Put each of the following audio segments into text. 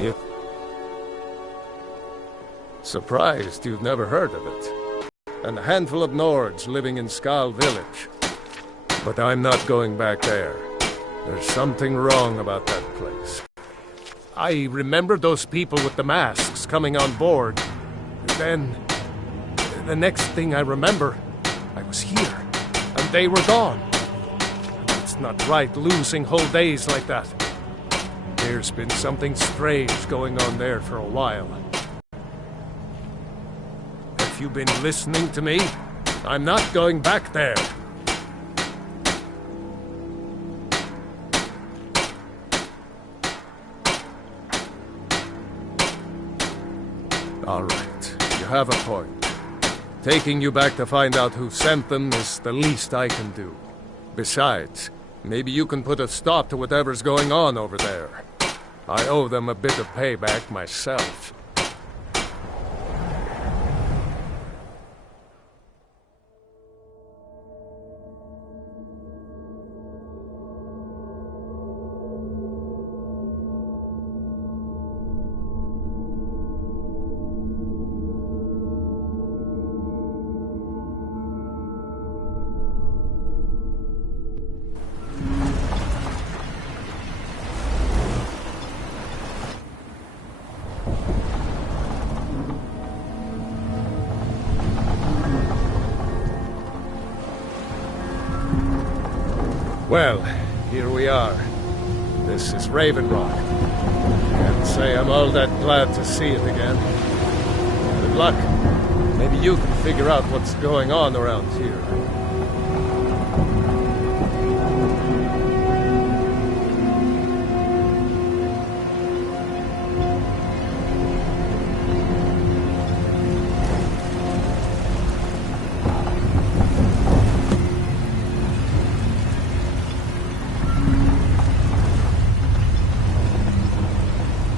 You... Surprised you've never heard of it. And a handful of Nords living in Skal village. But I'm not going back there. There's something wrong about that place. I remember those people with the masks coming on board. Then, the next thing I remember, I was here, and they were gone. It's not right losing whole days like that. There's been something strange going on there for a while. Have you been listening to me? I'm not going back there. All right, you have a point. Taking you back to find out who sent them is the least I can do. Besides, maybe you can put a stop to whatever's going on over there. I owe them a bit of payback myself. Well, here we are. This is Raven Rock. Can't say I'm all that glad to see it again. Good luck. Maybe you can figure out what's going on around here.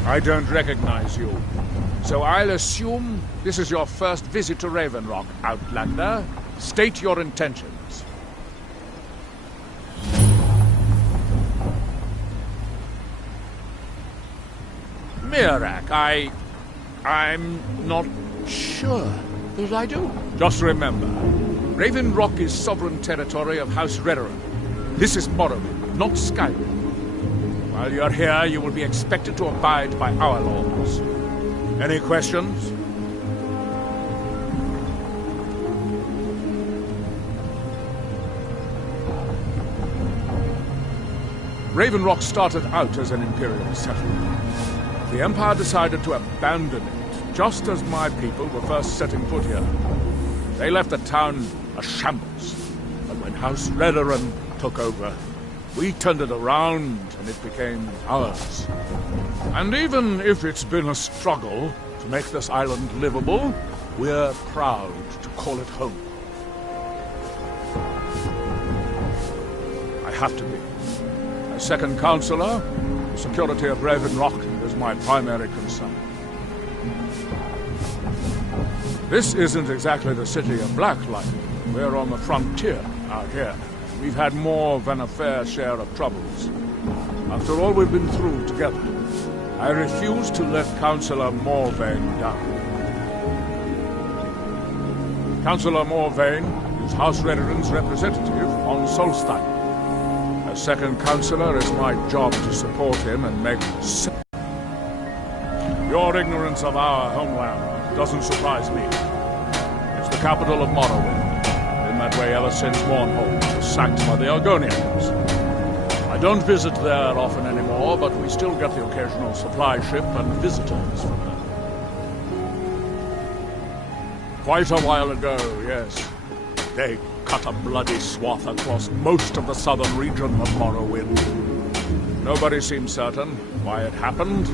I don't recognize you. So I'll assume this is your first visit to Raven Rock, Outlander. State your intentions. Mirak, I'm not sure that I do. Just remember, Raven Rock is sovereign territory of House Redoran. This is Morrowind, not Skyrim. While you're here, you will be expected to abide by our laws. Any questions? Raven Rock started out as an Imperial settlement. The Empire decided to abandon it, just as my people were first setting foot here. They left the town a shambles, but when House Redoran took over, we turned it around, and it became ours. And even if it's been a struggle to make this island livable, we're proud to call it home. I have to be. As second counselor, the security of Raven Rock is my primary concern. This isn't exactly the city of Blacklight. We're on the frontier out here. We've had more than a fair share of troubles. After all we've been through together, I refuse to let Councillor Morvain down. Councillor Morvain is House Redoran's representative on Solstein. As second councillor, it's my job to support him and make sense. Your ignorance of our homeland doesn't surprise me. It's the capital of Morrowind. Been that way ever since Mournhold was sacked by the Argonians. I don't visit there often anymore, but we still get the occasional supply ship and visitors from there. Quite a while ago, yes. They cut a bloody swath across most of the southern region of Morrowind. Nobody seems certain why it happened.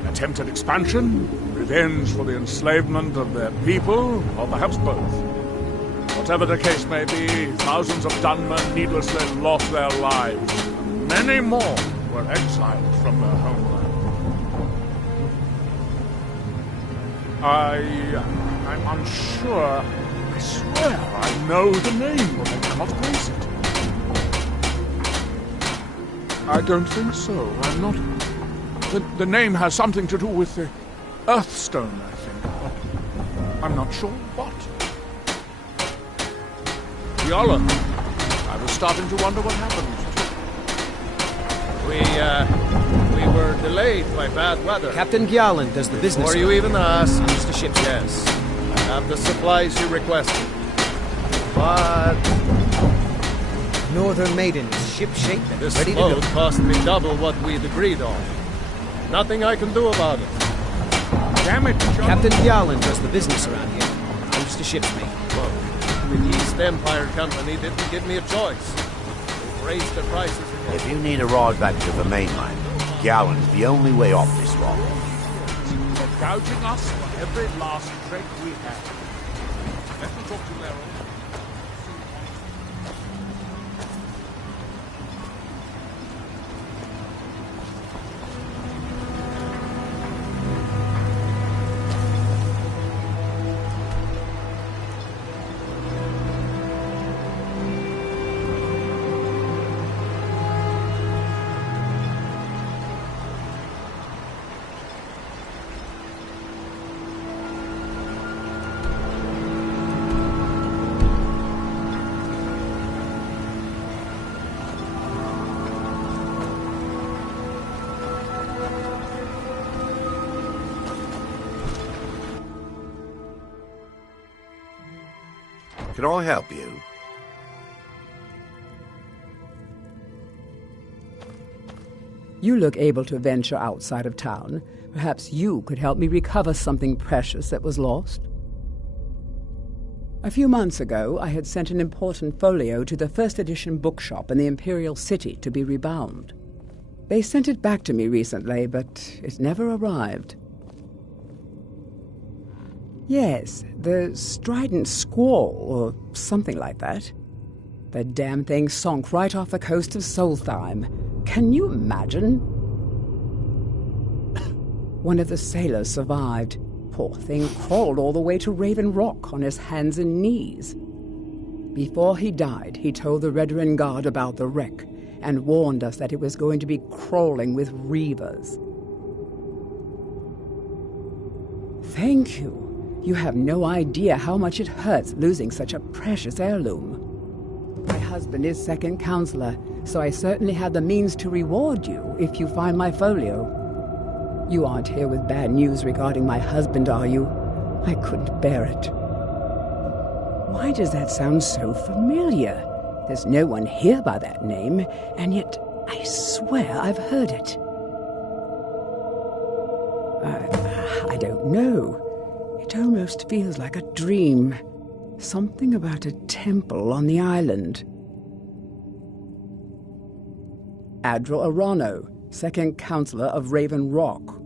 An attempted expansion? Revenge for the enslavement of their people? Or perhaps both? Whatever the case may be, thousands of Dunmen needlessly lost their lives. Many more were exiled from their homeland. I'm unsure. I swear I know the name, but I cannot place it. I don't think so. I'm not The name has something to do with the Earthstone, I think. But I'm not sure what. Yalla, I was starting to wonder what happened. We were delayed by bad weather. Captain Gjalland does the business. Before you even ask, Mr. Ship's yes, I have the supplies you requested. But Northern Maiden is ship-shape and this ready to boat go. cost me double what we'd agreed on. Nothing I can do about it. Damn it, John. Captain Gjalland does the business around here. Mr. Ship's mate. Look, the East Empire Company didn't give me a choice. They've raised their prices again. If you need a ride back to the mainland, Gallon's the only way off this rock. They're gouging us for every last drink we have. Let me talk to Merrill. Can I help you? You look able to venture outside of town. Perhaps you could help me recover something precious that was lost. A few months ago, I had sent an important folio to the first edition bookshop in the Imperial City to be rebound. They sent it back to me recently, but it never arrived. Yes, the Strident Squall, or something like that. The damn thing sunk right off the coast of Solstheim. Can you imagine? One of the sailors survived. Poor thing crawled all the way to Raven Rock on his hands and knees. Before he died, he told the Redoran Guard about the wreck and warned us that it was going to be crawling with reavers. Thank you. You have no idea how much it hurts losing such a precious heirloom. My husband is second counselor, so I certainly have the means to reward you if you find my folio. You aren't here with bad news regarding my husband, are you? I couldn't bear it. Why does that sound so familiar? There's no one here by that name, and yet I swear I've heard it. I don't know. It almost feels like a dream. Something about a temple on the island. Adral Arano, second counselor of Raven Rock.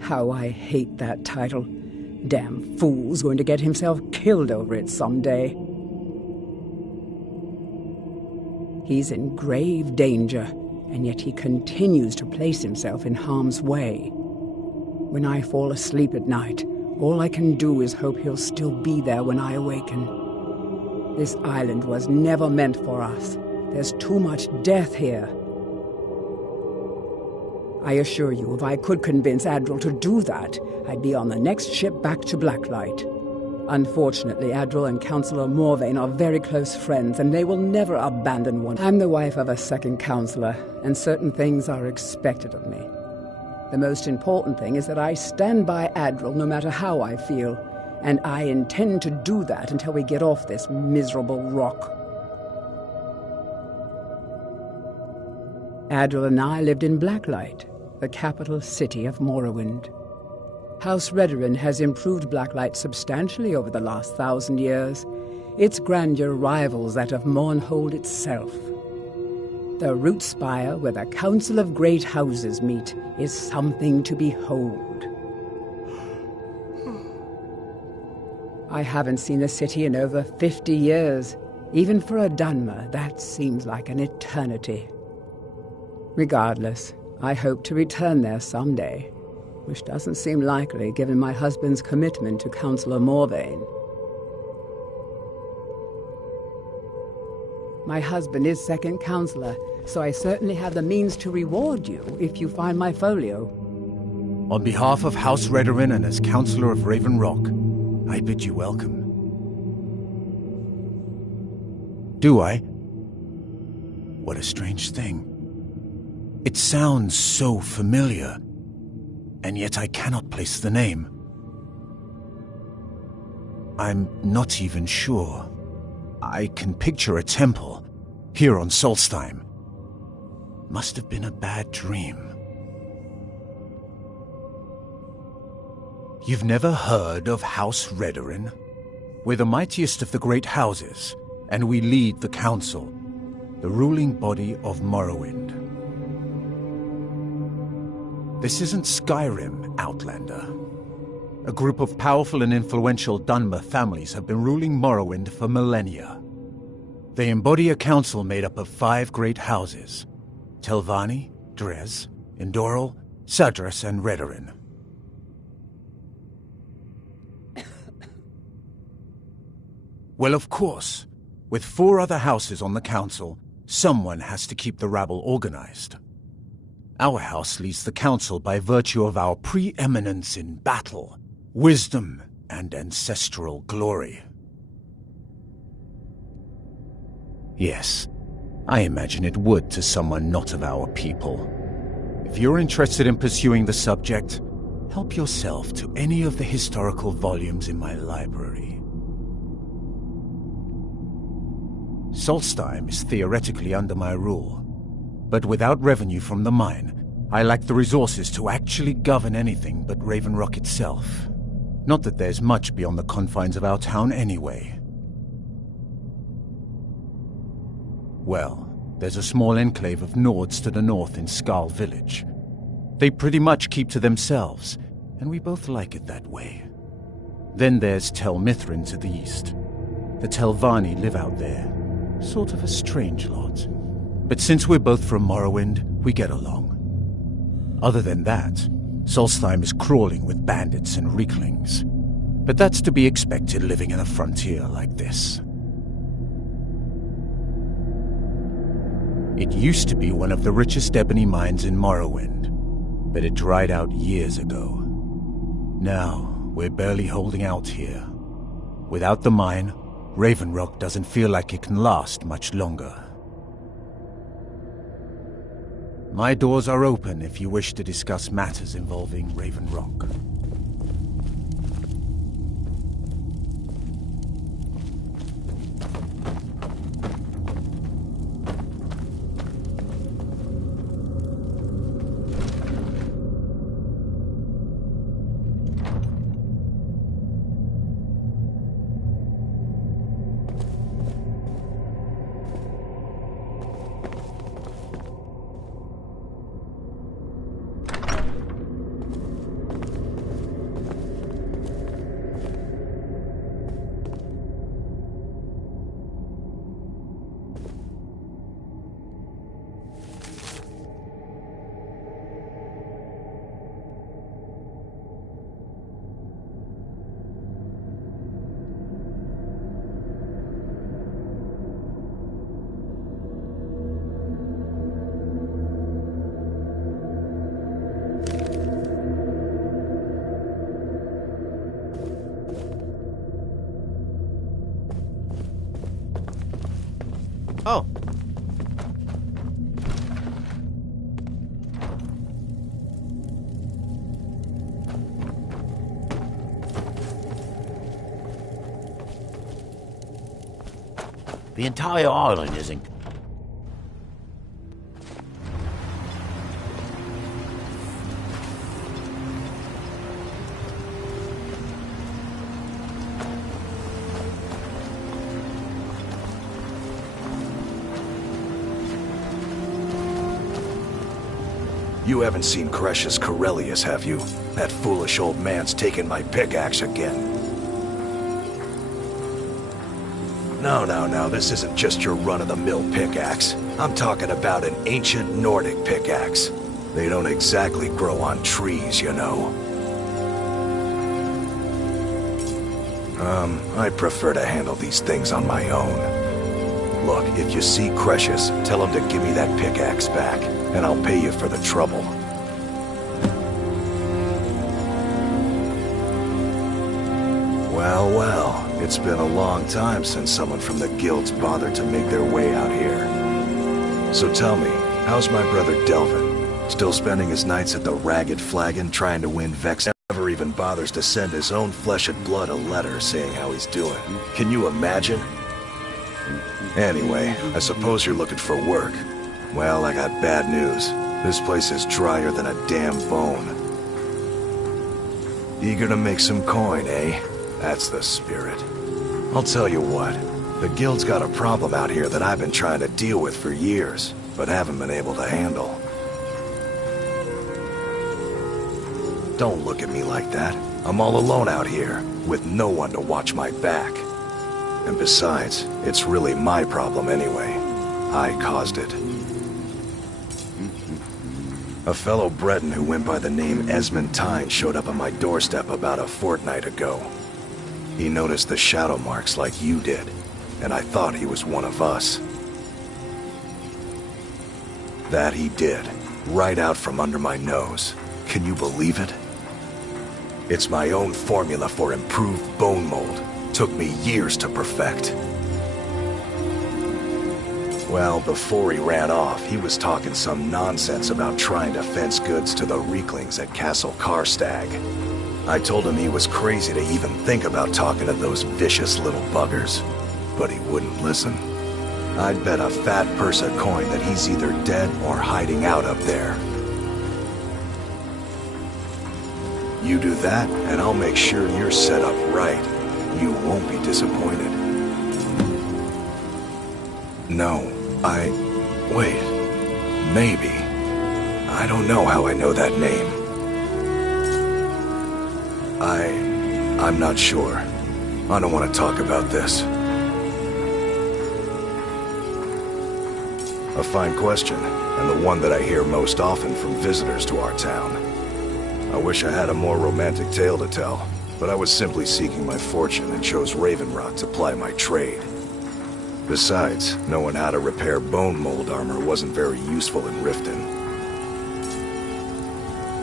How I hate that title. Damn fool's going to get himself killed over it someday. He's in grave danger, and yet he continues to place himself in harm's way. When I fall asleep at night, all I can do is hope he'll still be there when I awaken. This island was never meant for us. There's too much death here. I assure you, if I could convince Adral to do that, I'd be on the next ship back to Blacklight. Unfortunately, Adral and Councillor Morvain are very close friends, and they will never abandon one. I'm the wife of a second counselor, and certain things are expected of me. The most important thing is that I stand by Adral no matter how I feel, and I intend to do that until we get off this miserable rock. Adral and I lived in Blacklight, the capital city of Morrowind. House Redoran has improved Blacklight substantially over the last 1,000 years. Its grandeur rivals that of Mournhold itself. The root spire where the Council of Great Houses meet is something to behold. I haven't seen the city in over 50 years. Even for a Dunmer, that seems like an eternity. Regardless, I hope to return there someday, which doesn't seem likely given my husband's commitment to Councillor Morvain. My husband is second counselor, so I certainly have the means to reward you if you find my folio. On behalf of House Redorin and as Counselor of Raven Rock, I bid you welcome. Do I? What a strange thing. It sounds so familiar, and yet I cannot place the name. I'm not even sure. I can picture a temple, here on Solstheim. Must have been a bad dream. You've never heard of House Redorin? We're the mightiest of the great houses, and we lead the Council, the ruling body of Morrowind. This isn't Skyrim, Outlander. A group of powerful and influential Dunmer families have been ruling Morrowind for millennia. They embody a council made up of 5 great houses: Telvanni, Dres, Endoral, Sadras, and Redorin. Well, of course, with 4 other houses on the council, someone has to keep the rabble organized. Our house leads the council by virtue of our preeminence in battle, wisdom, and ancestral glory. Yes, I imagine it would to someone not of our people. If you're interested in pursuing the subject, help yourself to any of the historical volumes in my library. Solstheim is theoretically under my rule, but without revenue from the mine, I lack the resources to actually govern anything but Raven Rock itself. Not that there's much beyond the confines of our town anyway. Well, there's a small enclave of Nords to the north in Skarl Village. They pretty much keep to themselves, and we both like it that way. Then there's Tel Mithrin to the east. The Telvanni live out there, sort of a strange lot. But since we're both from Morrowind, we get along. Other than that, Solstheim is crawling with bandits and reeklings. But that's to be expected living in a frontier like this. It used to be one of the richest ebony mines in Morrowind, but it dried out years ago. Now, we're barely holding out here. Without the mine, Raven Rock doesn't feel like it can last much longer. My doors are open if you wish to discuss matters involving Raven Rock. Oh. The entire island isn't... You haven't seen Cresius Corellius, have you? That foolish old man's taken my pickaxe again. No, this isn't just your run-of-the-mill pickaxe. I'm talking about an ancient Nordic pickaxe. They don't exactly grow on trees, you know. I prefer to handle these things on my own. Look, if you see Cretius, tell him to give me that pickaxe back, and I'll pay you for the trouble. Well, well, it's been a long time since someone from the guilds bothered to make their way out here. So tell me, how's my brother Delvin? Still spending his nights at the Ragged Flagon trying to win Vex? Never even bothers to send his own flesh and blood a letter saying how he's doing. Can you imagine? Anyway, I suppose you're looking for work. Well, I got bad news. This place is drier than a damn bone. Eager to make some coin, eh? That's the spirit. I'll tell you what, the guild's got a problem out here that I've been trying to deal with for years, but haven't been able to handle. Don't look at me like that. I'm all alone out here, with no one to watch my back. And besides, it's really my problem anyway. I caused it. A fellow Breton who went by the name Esmond Tyne showed up on my doorstep about a fortnight ago. He noticed the shadow marks like you did, and I thought he was one of us. That he did, right out from under my nose. Can you believe it? It's my own formula for improved bone mold. Took me years to perfect. Well, before he ran off, he was talking some nonsense about trying to fence goods to the Reeklings at Castle Karstag. I told him he was crazy to even think about talking to those vicious little buggers, but he wouldn't listen. I'd bet a fat purse of coin that he's either dead or hiding out up there. You do that, and I'll make sure you're set up right. You won't be disappointed. No, wait. Maybe. I don't know how I know that name. I'm not sure. I don't want to talk about this. A fine question, and the one that I hear most often from visitors to our town. I wish I had a more romantic tale to tell, but I was simply seeking my fortune and chose Raven Rock to ply my trade. Besides, knowing how to repair bone mold armor wasn't very useful in Riften.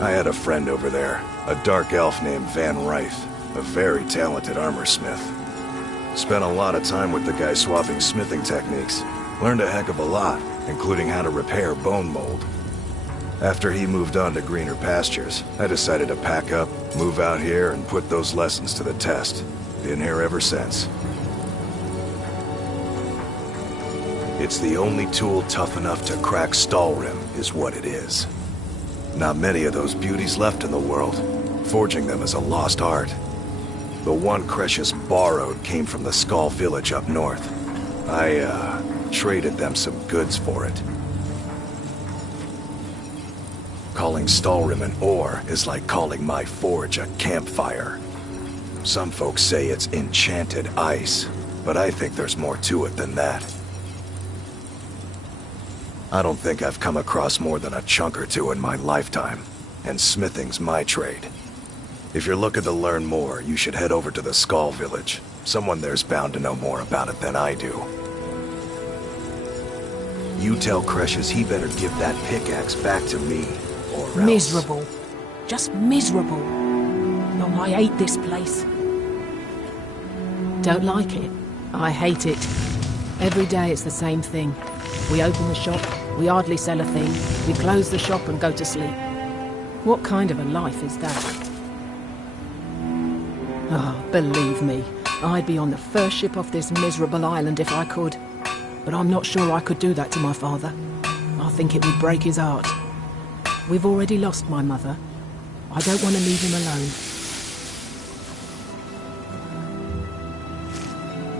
I had a friend over there, a dark elf named Van Ryth, a very talented armor smith. Spent a lot of time with the guy swapping smithing techniques. Learned a heck of a lot, including how to repair bone mold. After he moved on to greener pastures, I decided to pack up, move out here, and put those lessons to the test. Been here ever since. It's the only tool tough enough to crack Stalrim, is what it is. Not many of those beauties left in the world. Forging them is a lost art. The one Cretius borrowed came from the Skull village up north. I, traded them some goods for it. Calling Stalrim an ore is like calling my forge a campfire. Some folks say it's enchanted ice, but I think there's more to it than that. I don't think I've come across more than a chunk or two in my lifetime, and smithing's my trade. If you're looking to learn more, you should head over to the Skull village. Someone there's bound to know more about it than I do. You tell Cretius he better give that pickaxe back to me, or else... Miserable. Just miserable. Oh, I hate this place. Don't like it. I hate it. Every day it's the same thing. We open the shop, we hardly sell a thing, we close the shop and go to sleep. What kind of a life is that? Oh, believe me, I'd be on the first ship off this miserable island if I could. But I'm not sure I could do that to my father. I think it would break his heart. We've already lost my mother. I don't want to leave him alone.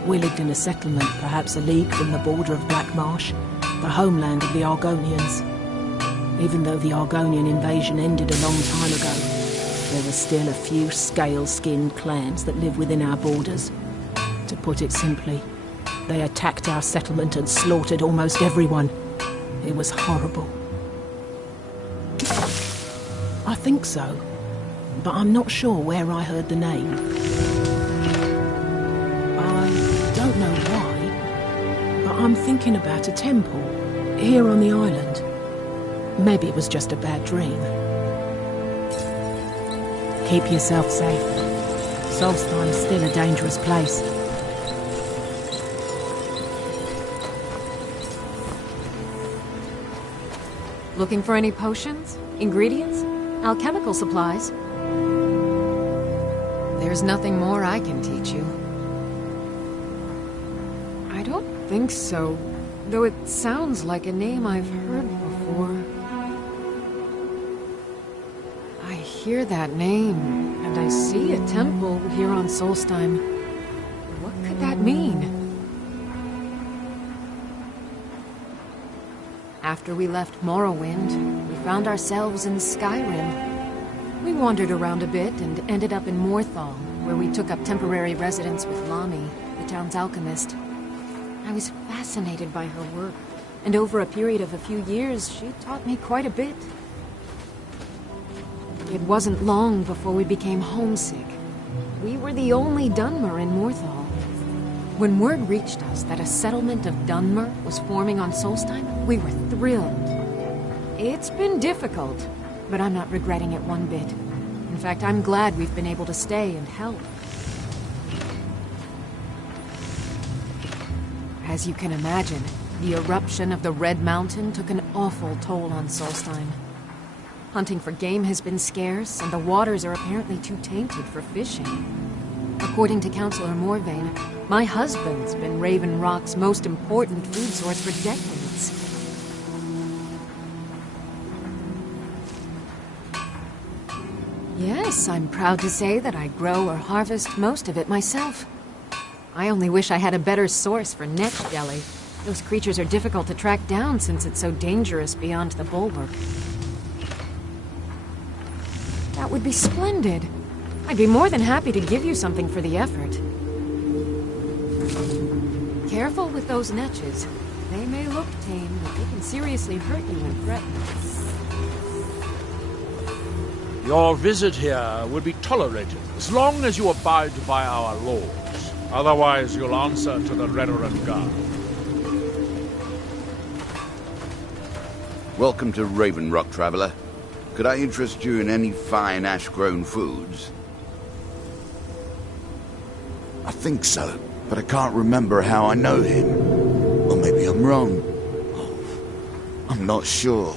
We lived in a settlement, perhaps a league from the border of Black Marsh, the homeland of the Argonians. Even though the Argonian invasion ended a long time ago, there are still a few scale-skinned clans that live within our borders. To put it simply, they attacked our settlement and slaughtered almost everyone. It was horrible. I think so, but I'm not sure where I heard the name. I don't know why, but I'm thinking about a temple here on the island. Maybe it was just a bad dream. Keep yourself safe. Solstine's still a dangerous place. Looking for any potions? Ingredients? Alchemical supplies? There's nothing more I can teach you. I don't think so, though it sounds like a name I've heard before. I hear that name, and I see a temple here on Solstheim. What could that mean? After we left Morrowind, we found ourselves in Skyrim. We wandered around a bit and ended up in Morthal, where we took up temporary residence with Lami, the town's alchemist. I was fascinated by her work, and over a period of a few years, she taught me quite a bit. It wasn't long before we became homesick. We were the only Dunmer in Morthal. When word reached us that a settlement of Dunmer was forming on Solstheim, we were thrilled. It's been difficult, but I'm not regretting it one bit. In fact, I'm glad we've been able to stay and help. As you can imagine, the eruption of the Red Mountain took an awful toll on Solstheim. Hunting for game has been scarce, and the waters are apparently too tainted for fishing. According to Councillor Morvain, my husband's been Raven Rock's most important food source for decades. Yes, I'm proud to say that I grow or harvest most of it myself. I only wish I had a better source for netch jelly. Those creatures are difficult to track down since it's so dangerous beyond the bulwark. That would be splendid. I'd be more than happy to give you something for the effort. Careful with those netches. They may look tame, but they can seriously hurt you when threatened. Your visit here will be tolerated as long as you abide by our laws. Otherwise, you'll answer to the Redoran Guard. Welcome to Raven Rock, traveler. Could I interest you in any fine ash-grown foods? I think so, but I can't remember how I know him. Or maybe I'm wrong. I'm not sure.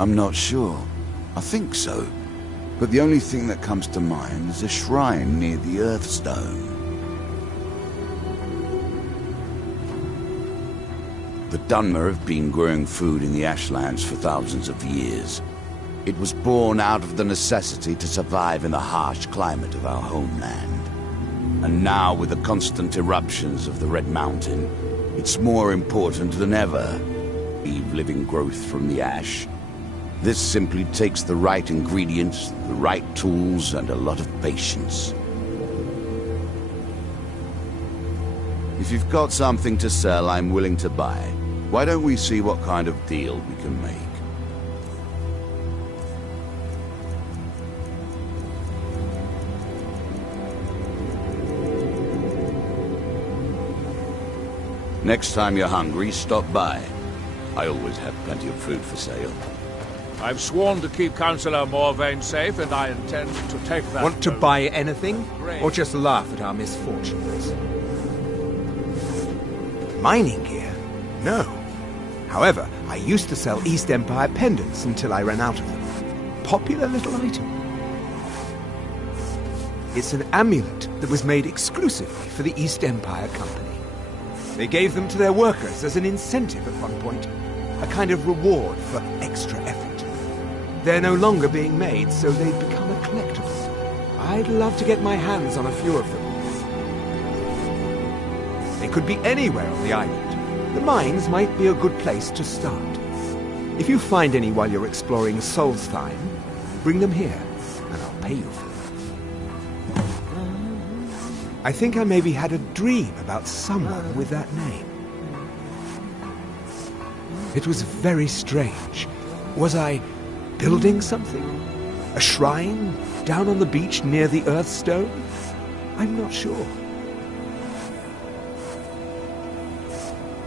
I think so. But the only thing that comes to mind is a shrine near the Earthstone. The Dunmer have been growing food in the Ashlands for thousands of years. It was born out of the necessity to survive in the harsh climate of our homeland. And now, with the constant eruptions of the Red Mountain, it's more important than ever. Leave living growth from the ash. This simply takes the right ingredients, the right tools, and a lot of patience. If you've got something to sell, I'm willing to buy. Why don't we see what kind of deal we can make? Next time you're hungry, stop by. I always have plenty of food for sale. I've sworn to keep Councillor Morvain safe, and I intend to take that. Want to buy anything? Or just laugh at our misfortunes? Mining gear? No. However, I used to sell East Empire pendants until I ran out of them. Popular little item. It's an amulet that was made exclusively for the East Empire Company. They gave them to their workers as an incentive at one point, a kind of reward for extra effort. They're no longer being made, so they've become a collectible. I'd love to get my hands on a few of them. They could be anywhere on the island. The mines might be a good place to start. If you find any while you're exploring Solstheim, bring them here, and I'll pay you for them. I think I maybe had a dream about someone with that name. It was very strange. Was I building something? A shrine down on the beach near the Earthstone? I'm not sure.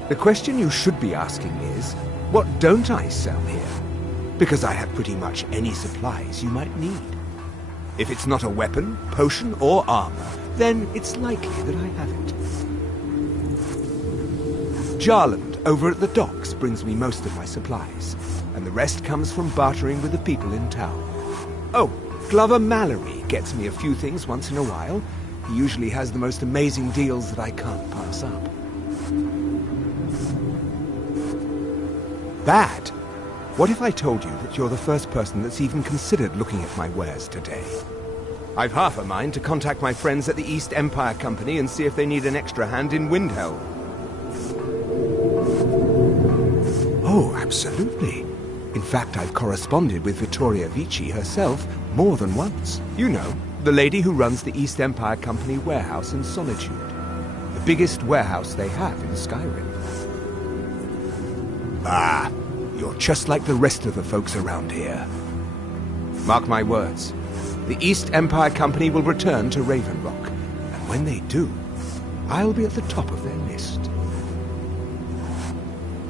The question you should be asking is, what don't I sell here? Because I have pretty much any supplies you might need. If it's not a weapon, potion, or armor, then it's likely that I have it. Jarland, over at the docks, brings me most of my supplies, and the rest comes from bartering with the people in town. Oh, Glover Mallory gets me a few things once in a while. He usually has the most amazing deals that I can't pass up. Bad? What if I told you that you're the first person that's even considered looking at my wares today? I've half a mind to contact my friends at the East Empire Company and see if they need an extra hand in Windhelm. Oh, absolutely. In fact, I've corresponded with Vittoria Vici herself more than once. You know, the lady who runs the East Empire Company warehouse in Solitude. The biggest warehouse they have in Skyrim. Ah, you're just like the rest of the folks around here. Mark my words. The East Empire Company will return to Raven Rock, and when they do, I'll be at the top of their list.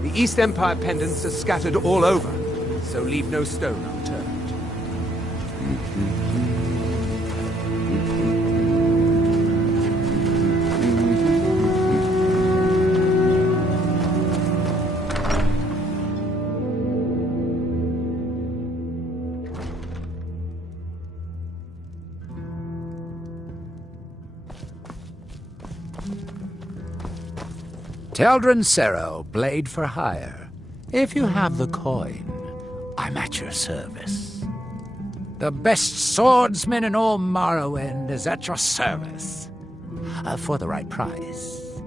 The East Empire pendants are scattered all over, so leave no stone unturned. Teldrin Sero, blade for hire. If you have the coin, I'm at your service. The best swordsman in all Morrowind is at your service. For the right price.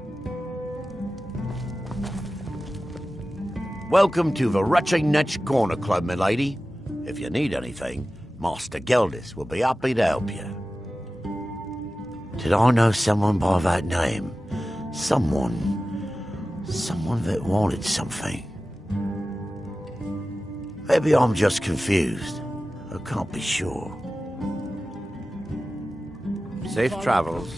Welcome to the Retching Netch Corner Club, milady. If you need anything, Master Geldis will be happy to help you. Did I know someone by that name? Someone that wanted something. Maybe I'm just confused. I can't be sure. Safe travels.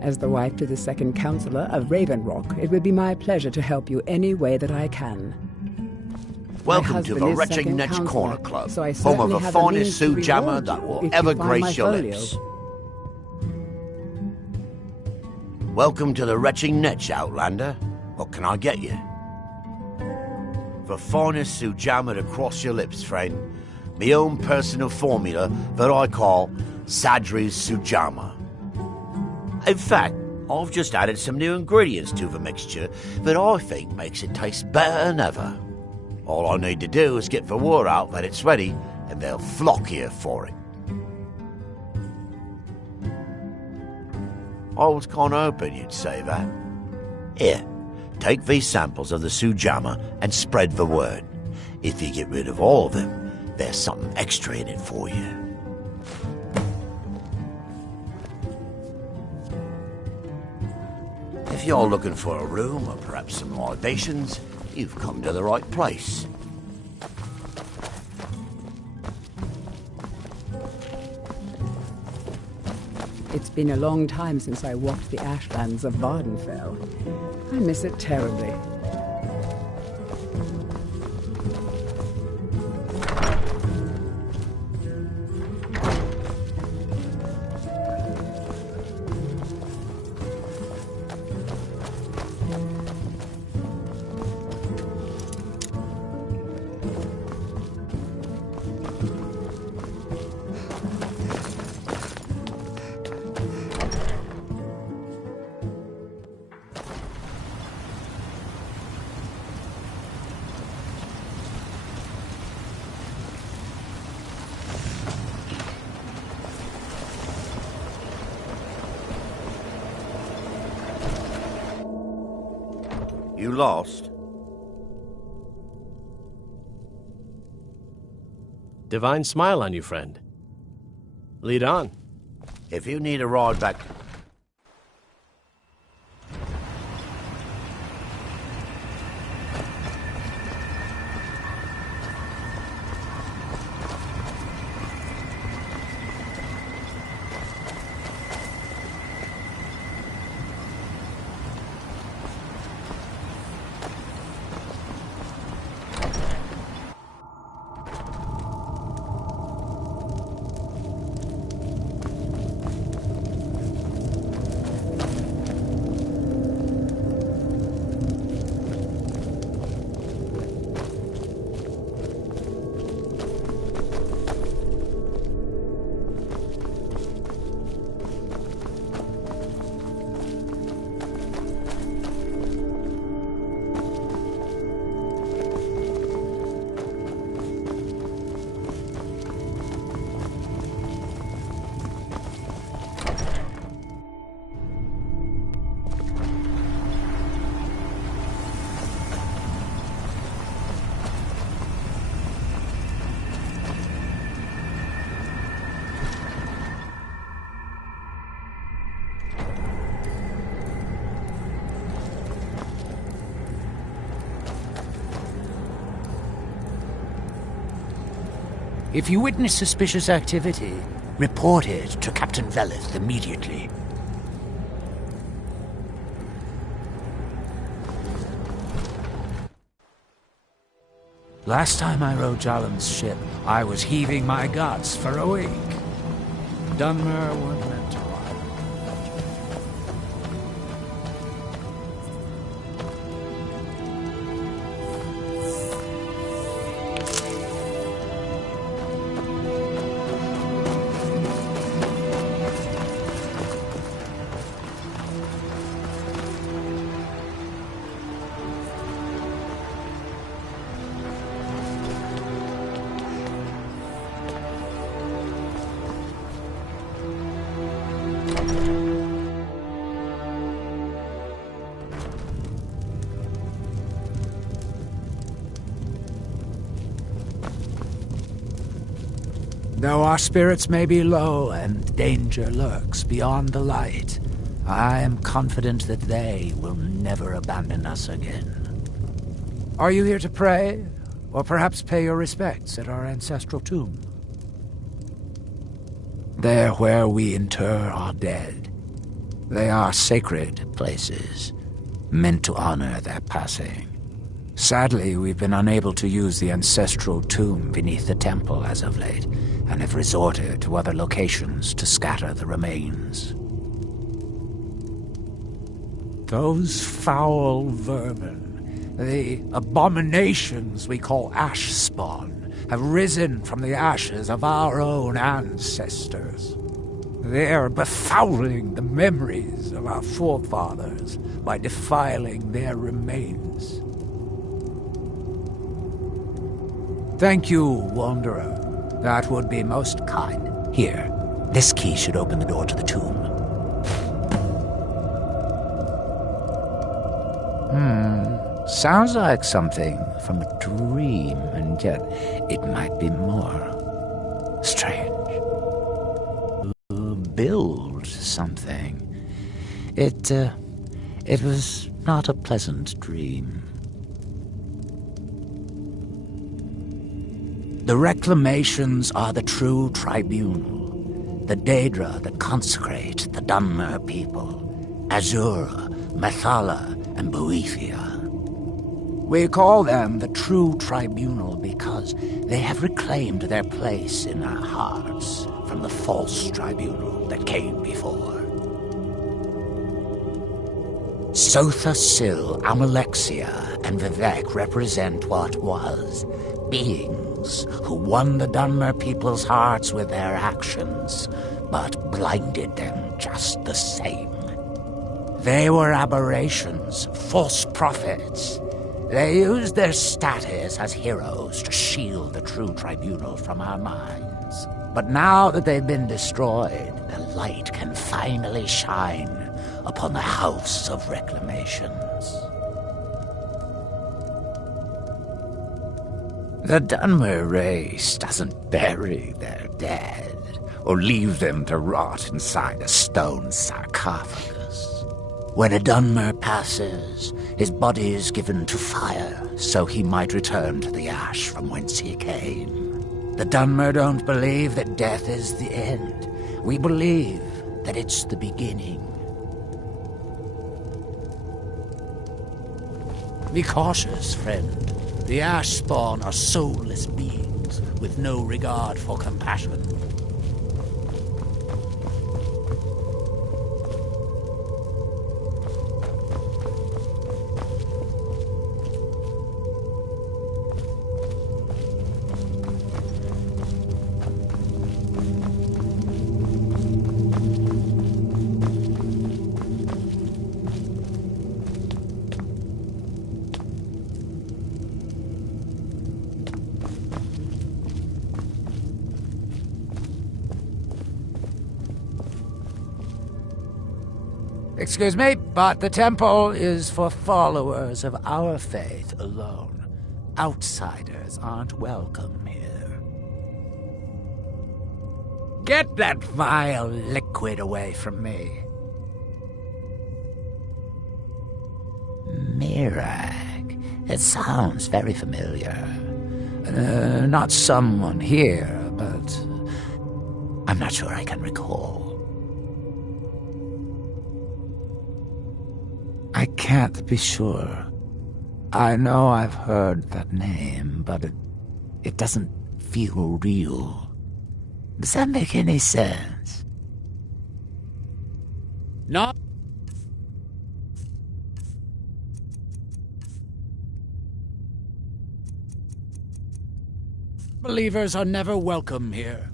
As the wife to the second counselor of Raven Rock, it would be my pleasure to help you any way that I can. Welcome to the Retching Netch Corner Club, home of the finest suit jammer that will ever grace your lips. Welcome to the Retching Netch, Outlander. What can I get you? The finest suit jammer to cross your lips, friend. My own personal formula that I call Sadri's Sujama. In fact, I've just added some new ingredients to the mixture that I think makes it taste better than ever. All I need to do is get the word out that it's ready, and they'll flock here for it. I was kind of hoping you'd say that. Here, take these samples of the Sujama and spread the word. If you get rid of all of them, there's something extra in it for you. If you're looking for a room or perhaps some libations, you've come to the right place. It's been a long time since I walked the ashlands of Vardenfell. I miss it terribly. You lost? Divine smile on you, friend. Lead on. If you need a ride back... If you witness suspicious activity, report it to Captain Velith immediately. Last time I rode Jalen's ship, I was heaving my guts for a week. Dunmer weren't meant to ride. Though our spirits may be low and danger lurks beyond the light, I am confident that they will never abandon us again. Are you here to pray, or perhaps pay your respects at our ancestral tomb? There where we inter our dead. They are sacred places, meant to honor their passing. Sadly, we've been unable to use the ancestral tomb beneath the temple as of late, and have resorted to other locations to scatter the remains. Those foul vermin, the abominations we call ash spawn, have risen from the ashes of our own ancestors. They are befouling the memories of our forefathers by defiling their remains. Thank you, Wanderer. That would be most kind. Here, this key should open the door to the tomb. Sounds like something from a dream, and yet it might be more strange. Build something. It was not a pleasant dream. The reclamations are the true tribunal, the Daedra that consecrate the Dunmer people, Azura, Methala, and Boethia. We call them the true tribunal because they have reclaimed their place in our hearts from the false tribunal that came before. Sotha Sil, Amalexia, and Vivek represent what was, beings who won the Dunmer people's hearts with their actions, but blinded them just the same. They were aberrations, false prophets. They used their status as heroes to shield the true tribunal from our minds. But now that they've been destroyed, the light can finally shine upon the House of Reclamations. The Dunmer race doesn't bury their dead, or leave them to rot inside a stone sarcophagus. When a Dunmer passes, his body is given to fire, so he might return to the ash from whence he came. The Dunmer don't believe that death is the end. We believe that it's the beginning. Be cautious, friend. The ash spawn are soulless beings with no regard for compassion. Excuse me, but the temple is for followers of our faith alone. Outsiders aren't welcome here. Get that vile liquid away from me. Mirag. It sounds very familiar. Not someone here, I'm not sure I can recall. I can't be sure. I know I've heard that name, but it doesn't feel real. Does that make any sense? No. Believers are never welcome here.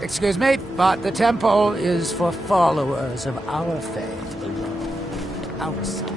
Excuse me, but the temple is for followers of our faith alone. Outside.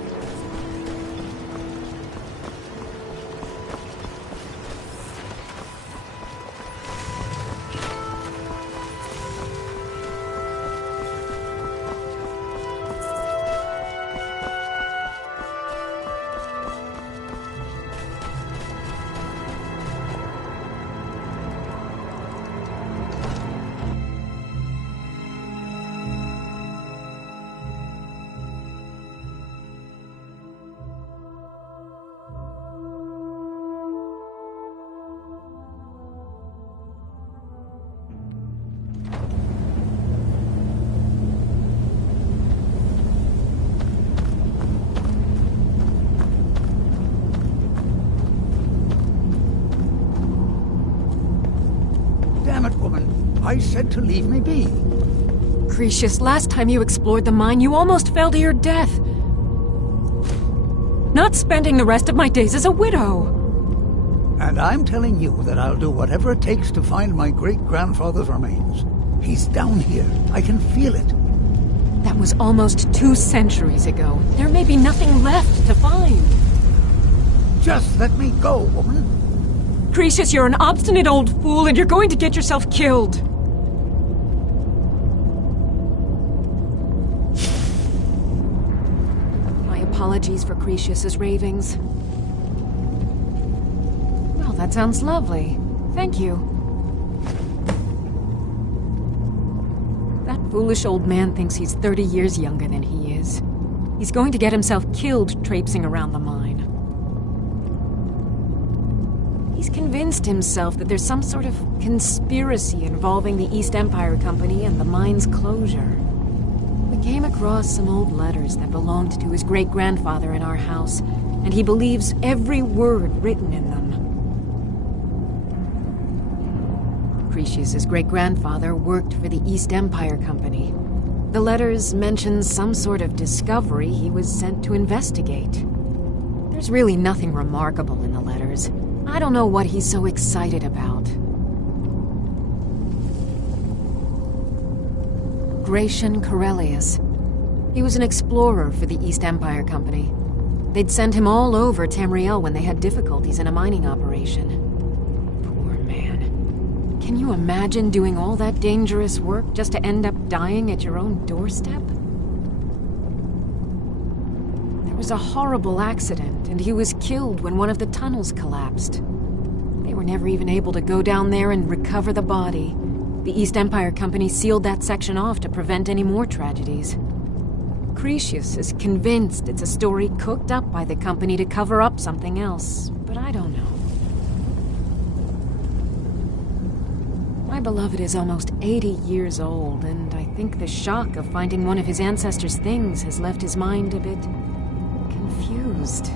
Damn it, woman. I said to leave me be. Cretius, last time you explored the mine, you almost fell to your death. Not spending the rest of my days as a widow. And I'm telling you that I'll do whatever it takes to find my great-grandfather's remains. He's down here. I can feel it. That was almost 2 centuries ago. There may be nothing left to find. Just let me go, woman. Cretius, you're an obstinate old fool, and you're going to get yourself killed. My apologies for Cretius's ravings. Well, that sounds lovely. Thank you. That foolish old man thinks he's 30 years younger than he is. He's going to get himself killed traipsing around the mine. He's convinced himself that there's some sort of conspiracy involving the East Empire Company and the mine's closure. We came across some old letters that belonged to his great-grandfather in our house, and he believes every word written in them. Cretius's great-grandfather worked for the East Empire Company. The letters mention some sort of discovery he was sent to investigate. There's really nothing remarkable in the letters. I don't know what he's so excited about. Gratian Corellius. He was an explorer for the East Empire Company. They'd send him all over Tamriel when they had difficulties in a mining operation. Poor man. Can you imagine doing all that dangerous work just to end up dying at your own doorstep? There was a horrible accident, and he was killed when one of the tunnels collapsed. They were never even able to go down there and recover the body. The East Empire Company sealed that section off to prevent any more tragedies. Cretius is convinced it's a story cooked up by the company to cover up something else, but I don't know. My beloved is almost 80 years old, and I think the shock of finding one of his ancestors' things has left his mind a bit confused.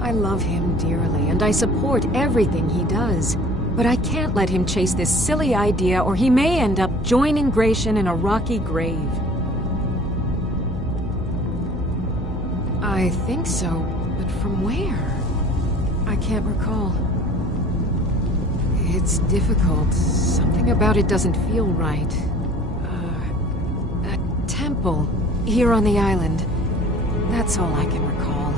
I love him dearly, and I support everything he does, but I can't let him chase this silly idea, or he may end up joining Gratian in a rocky grave. I think so, but from where? I can't recall. It's difficult. Something about it doesn't feel right. A temple here on the island. That's all I can recall.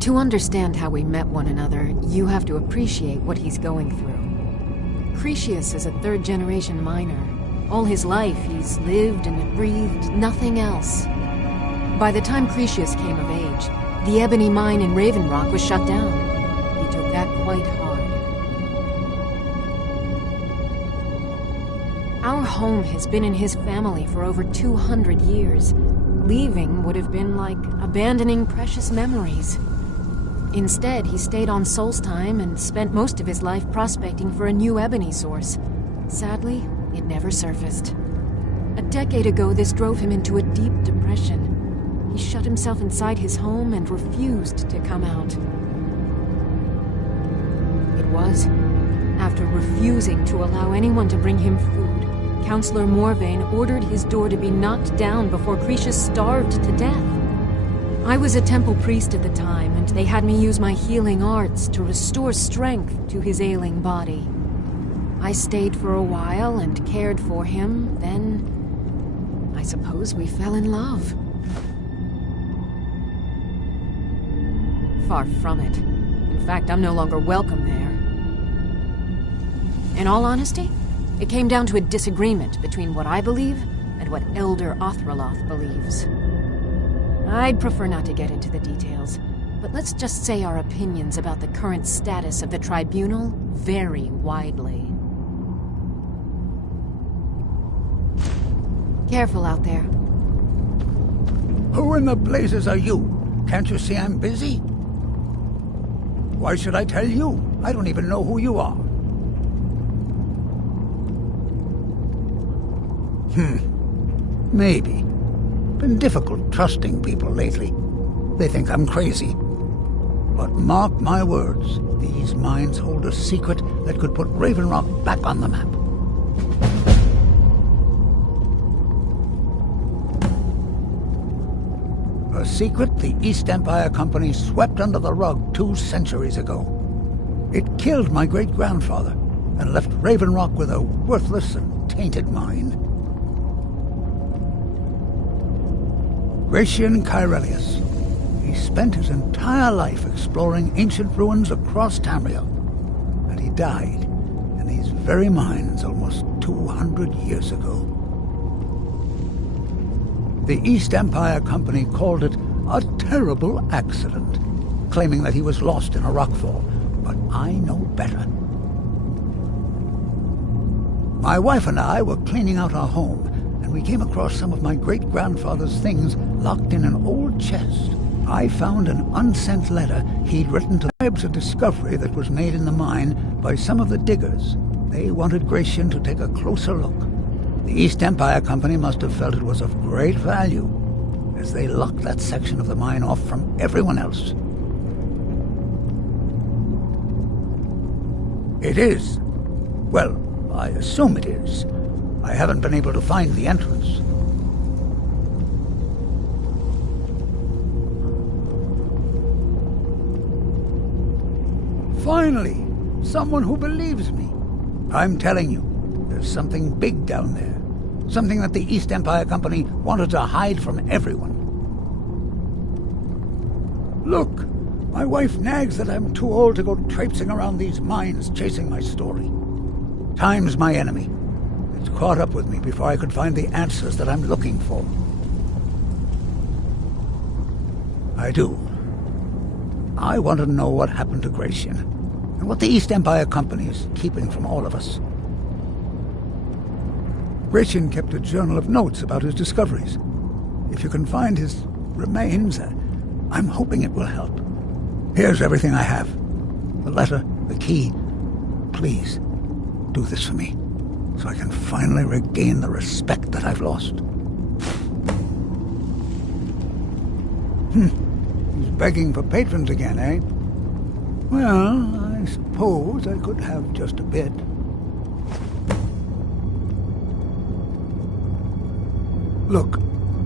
To understand how we met one another, you have to appreciate what he's going through. Cretius is a third-generation miner. All his life, he's lived and breathed nothing else. By the time Cretius came of age, the ebony mine in Raven Rock was shut down. He took that quite hard. Our home has been in his family for over 200 years. Leaving would have been like abandoning precious memories. Instead, he stayed on Solstheim and spent most of his life prospecting for a new ebony source. Sadly, it never surfaced. A decade ago, this drove him into a deep depression. He shut himself inside his home and refused to come out. It was after refusing to allow anyone to bring him food, Counselor Morvain ordered his door to be knocked down before Cretius starved to death. I was a temple priest at the time, and they had me use my healing arts to restore strength to his ailing body. I stayed for a while and cared for him, then I suppose we fell in love. Far from it. In fact, I'm no longer welcome there. In all honesty, it came down to a disagreement between what I believe and what Elder Othraloth believes. I'd prefer not to get into the details, but let's just say our opinions about the current status of the tribunal vary widely. Careful out there. Who in the blazes are you? Can't you see I'm busy? Why should I tell you? I don't even know who you are. Maybe. Been difficult trusting people lately. They think I'm crazy. But mark my words, these mines hold a secret that could put Raven Rock back on the map. A secret the East Empire Company swept under the rug 2 centuries ago. It killed my great-grandfather and left Raven Rock with a worthless and tainted mine. Gratian Kyrelius. He spent his entire life exploring ancient ruins across Tamriel, and he died in these very mines almost 200 years ago. The East Empire Company called it a terrible accident, claiming that he was lost in a rockfall, but I know better. My wife and I were cleaning out our home, and we came across some of my great-grandfather's things locked in an old chest. I found an unsent letter he'd written to describe a discovery that was made in the mine by some of the diggers. They wanted Gratian to take a closer look. The East Empire Company must have felt it was of great value, as they locked that section of the mine off from everyone else. It is. Well, I assume it is. I haven't been able to find the entrance. Finally, someone who believes me. I'm telling you, there's something big down there. Something that the East Empire Company wanted to hide from everyone. Look, my wife nags that I'm too old to go traipsing around these mines chasing my story. Time's my enemy. It's caught up with me before I could find the answers that I'm looking for. I do. I want to know what happened to Gratian, and what the East Empire Company is keeping from all of us. Gratian kept a journal of notes about his discoveries. If you can find his remains, I'm hoping it will help. Here's everything I have. The letter, The key. Please, do this for me, so I can finally regain the respect that I've lost. He's begging for patrons again, eh? Well, I suppose I could have just a bit. Look,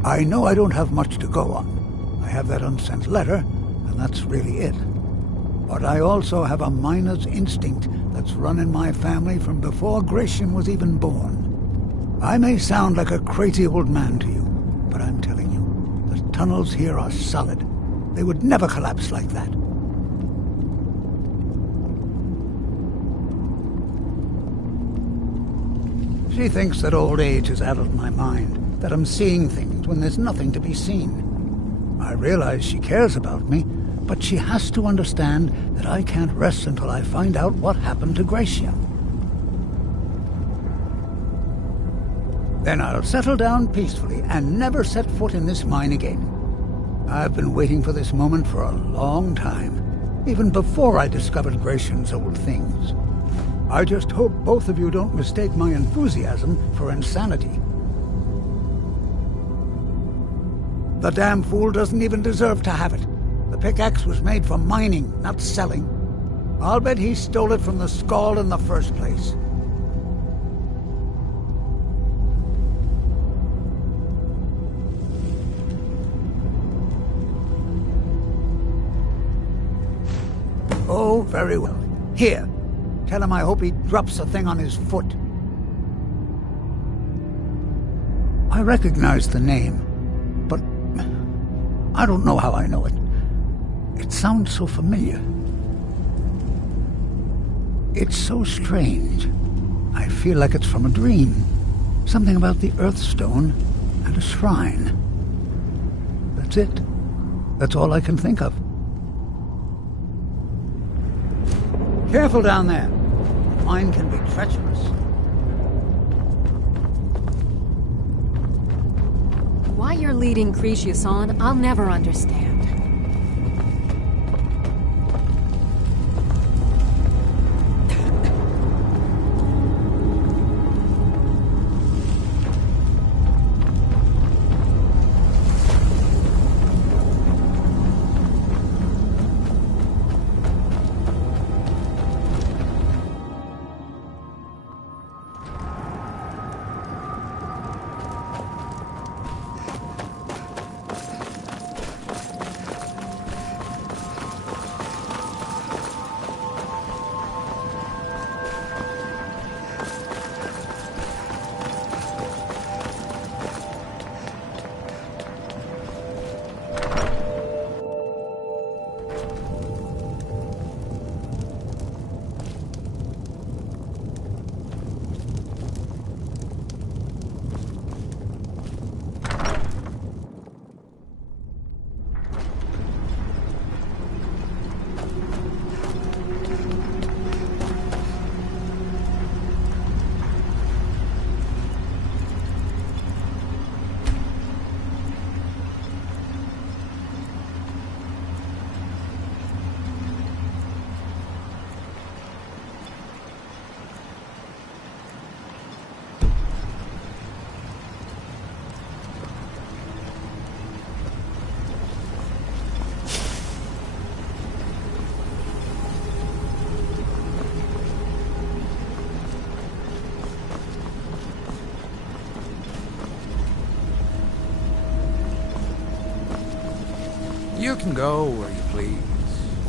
I know I don't have much to go on. I have that unsent letter, and that's really it. But I also have a miner's instinct that's run in my family from before Gratian was even born. I may sound like a crazy old man to you, but I'm telling you, the tunnels here are solid. They would never collapse like that. She thinks that old age has addled my mind, that I'm seeing things when there's nothing to be seen. I realize she cares about me, but she has to understand that I can't rest until I find out what happened to Gracia. Then I'll settle down peacefully and never set foot in this mine again. I've been waiting for this moment for a long time, even before I discovered Gratian's old things. I just hope both of you don't mistake my enthusiasm for insanity. The damn fool doesn't even deserve to have it. The pickaxe was made for mining, not selling. I'll bet he stole it from the Skald in the first place. Oh, very well. Here. Tell him I hope he drops the thing on his foot. I recognize the name, but I don't know how I know it. It sounds so familiar. It's so strange. I feel like it's from a dream. Something about the Earthstone and a shrine. That's it. That's all I can think of. Careful down there. Mine can be treacherous. Why you're leading Cretius on, I'll never understand. You can go where you please,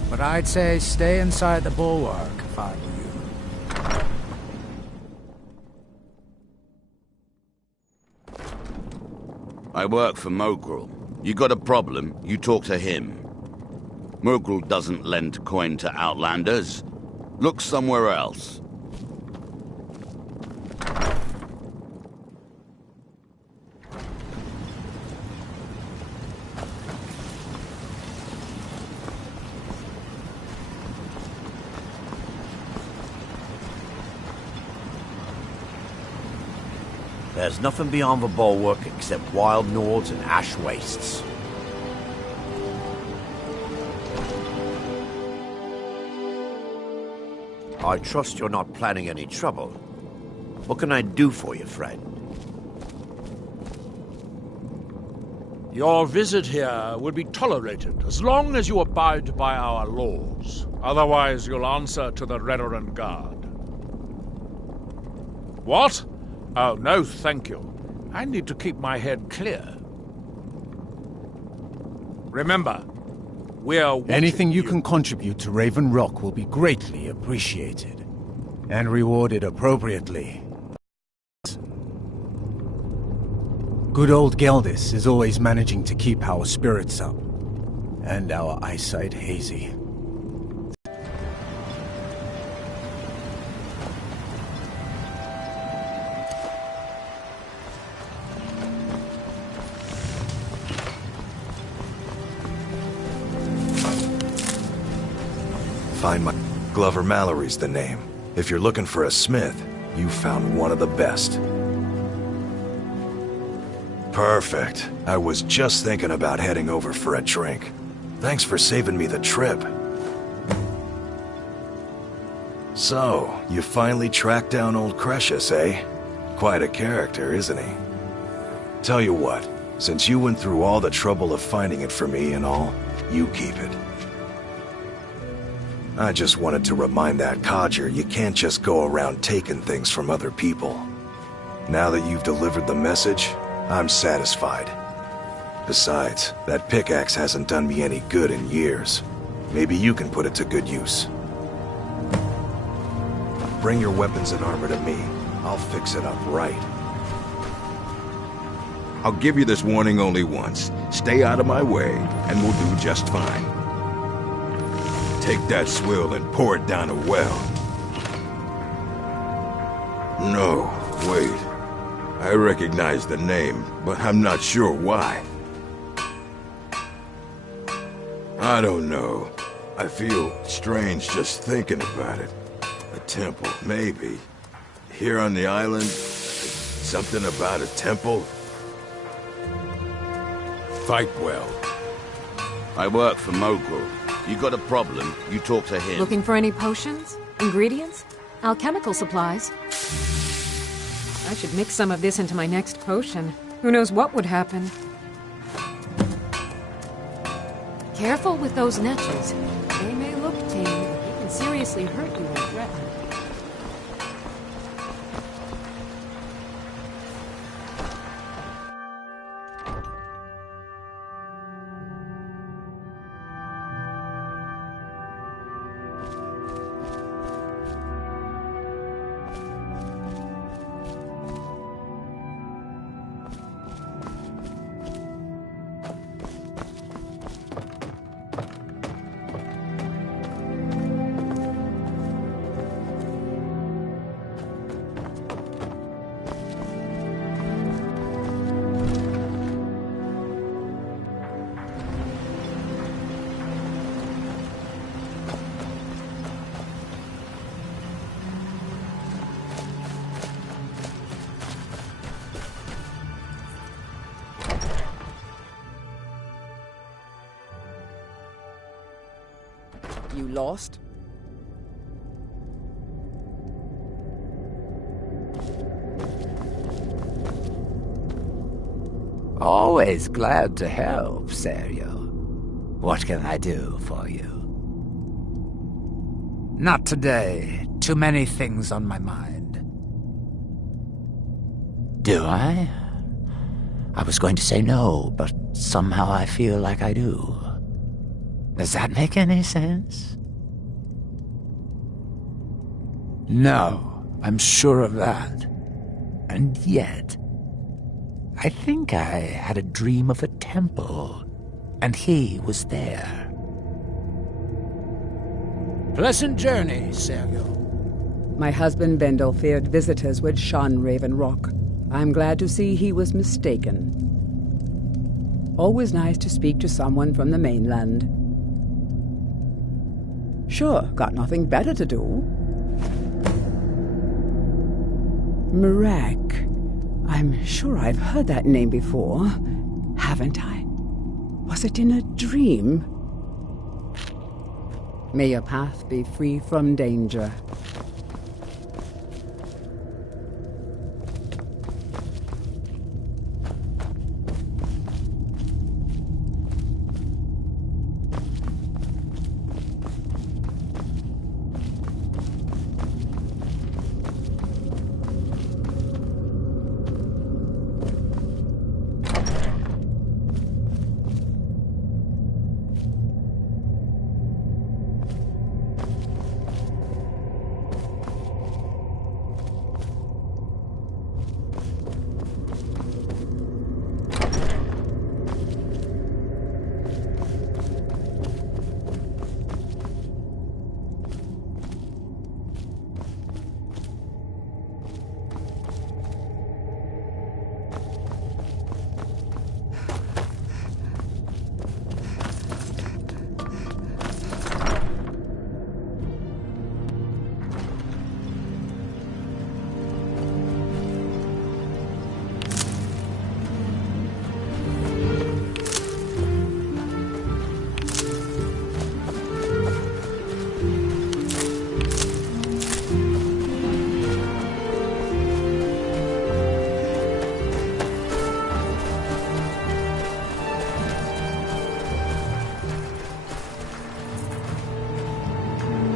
but I'd say stay inside the bulwark if I were you. I work for Mogrul. You got a problem, you talk to him. Mogrul doesn't lend coin to outlanders. Look somewhere else. There's nothing beyond the bulwark except wild Nords and ash wastes. I trust you're not planning any trouble. What can I do for you, friend? Your visit here will be tolerated as long as you abide by our laws. Otherwise, you'll answer to the Reverend Guard. What? Oh, no, thank you. I need to keep my head clear. Remember, we're watching Anything you can contribute to Raven Rock will be greatly appreciated. And rewarded appropriately. Good old Geldis is always managing to keep our spirits up. And our eyesight hazy. Find my... Glover Mallory's the name. If you're looking for a smith, you found one of the best. Perfect. I was just thinking about heading over for a drink. Thanks for saving me the trip. So, you finally tracked down old Cretius, eh? Quite a character, isn't he? Tell you what, since you went through all the trouble of finding it for me and all, you keep it. I just wanted to remind that codger you can't just go around taking things from other people. Now that you've delivered the message, I'm satisfied. Besides, that pickaxe hasn't done me any good in years. Maybe you can put it to good use. Bring your weapons and armor to me. I'll fix it up right. I'll give you this warning only once. Stay out of my way, and we'll do just fine. Take that swill and pour it down a well. No, wait. I recognize the name, but I'm not sure why. I don't know. I feel strange just thinking about it. A temple, maybe. Here on the island, something about a temple? Fight well. I work for Mogul. You got a problem, you talk to him. Looking for any potions? Ingredients? Alchemical supplies? I should mix some of this into my next potion. Who knows what would happen? Careful with those netches. They may look tame, but they can seriously hurt you when threatened. You lost? Always glad to help, Serio. What can I do for you? Not today. Too many things on my mind. Do I? I was going to say no, but somehow I feel like I do. Does that make any sense? No, I'm sure of that. And yet, I think I had a dream of a temple, and he was there. Pleasant journey, Samuel. My husband Bendel feared visitors would shun Raven Rock. I'm glad to see he was mistaken. Always nice to speak to someone from the mainland. Sure, got nothing better to do. Mirak. I'm sure I've heard that name before. Haven't I? Was it in a dream? May your path be free from danger.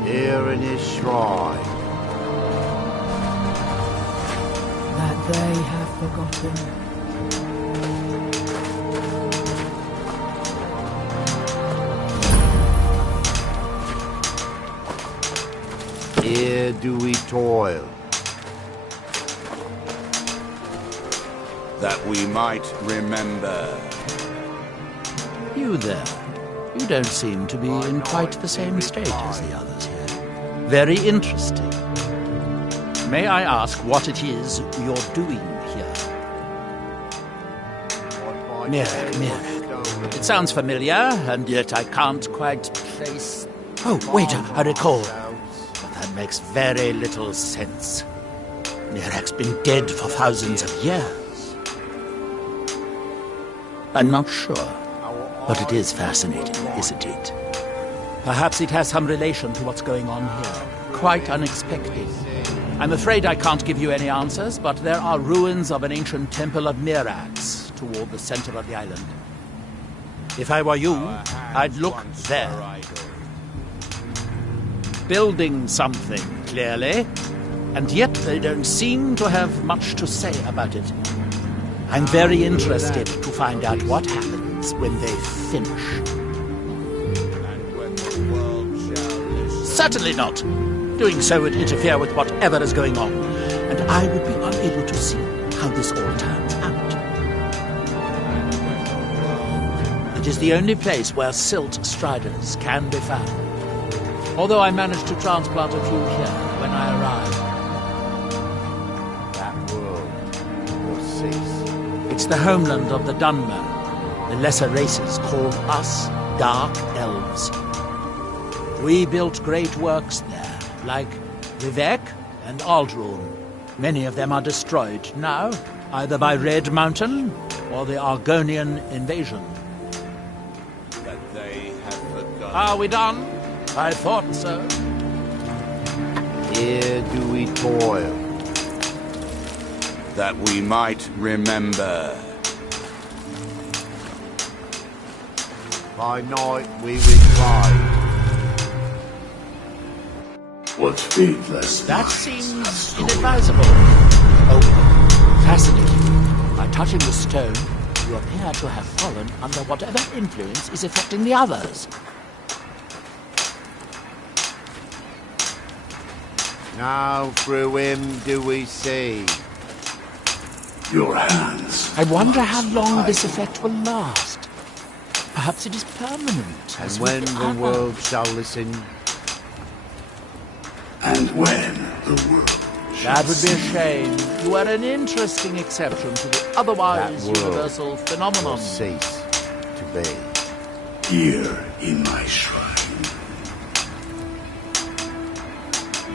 Here in his shrine. That they have forgotten. Here do we toil. That we might remember. You there. You don't seem to be in quite the same state as the others here. Very interesting. May I ask what it is you're doing here? Mirek. It sounds familiar, and yet I can't quite place... Oh, wait, I recall. But that makes very little sense. Mirek's been dead for thousands of years. I'm not sure, but it is fascinating, isn't it? Perhaps it has some relation to what's going on here. Quite unexpected. I'm afraid I can't give you any answers, but there are ruins of an ancient temple of Mirax toward the center of the island. If I were you, I'd look there. Building something, clearly, and yet they don't seem to have much to say about it. I'm very interested to find out what happens when they finish. Certainly not. Doing so would interfere with whatever is going on, and I would be unable to see how this all turns out. It is the only place where silt striders can be found, although I managed to transplant a few here when I arrived. That world will cease. It's the homeland of the Dunmer. The lesser races call us Dark Elves. We built great works there, like Vivek and Aldrun. Many of them are destroyed now, either by Red Mountain or the Argonian invasion. That they have forgotten. Are we done? I thought so. Here do we toil. That we might remember. By night we recline. What faithless That minds seems have stolen. inadvisable. Oh, fascinating. By touching the stone, you appear to have fallen under whatever influence is affecting the others. Now through him do we see. Your hands. I wonder how long this effect will last. Perhaps it is permanent. And as when with the others. world shall listen. And when the world shall That would be a see. shame. You are an interesting exception to the otherwise That world universal will phenomenon. cease to be. Here in my shrine.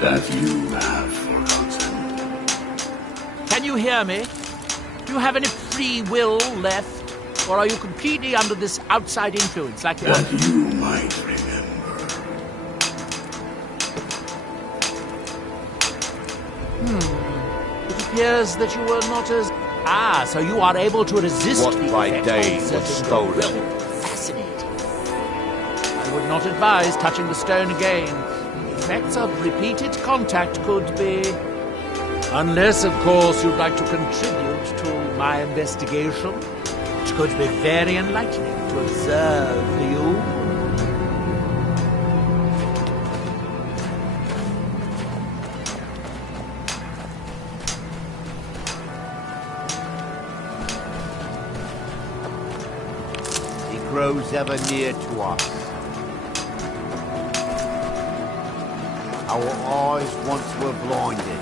That you have forgotten. Can you hear me? Do you have any free will left? Or are you completely under this outside influence like the That others? you might remember. appears that you were not as... Ah, so you are able to resist What the by effect day of was certain stolen? will. Fascinating. I would not advise touching the stone again. The effects of repeated contact could be... Unless, of course, you'd like to contribute to my investigation, which could be very enlightening to observe you. Grows ever near to us. Our eyes once were blinded.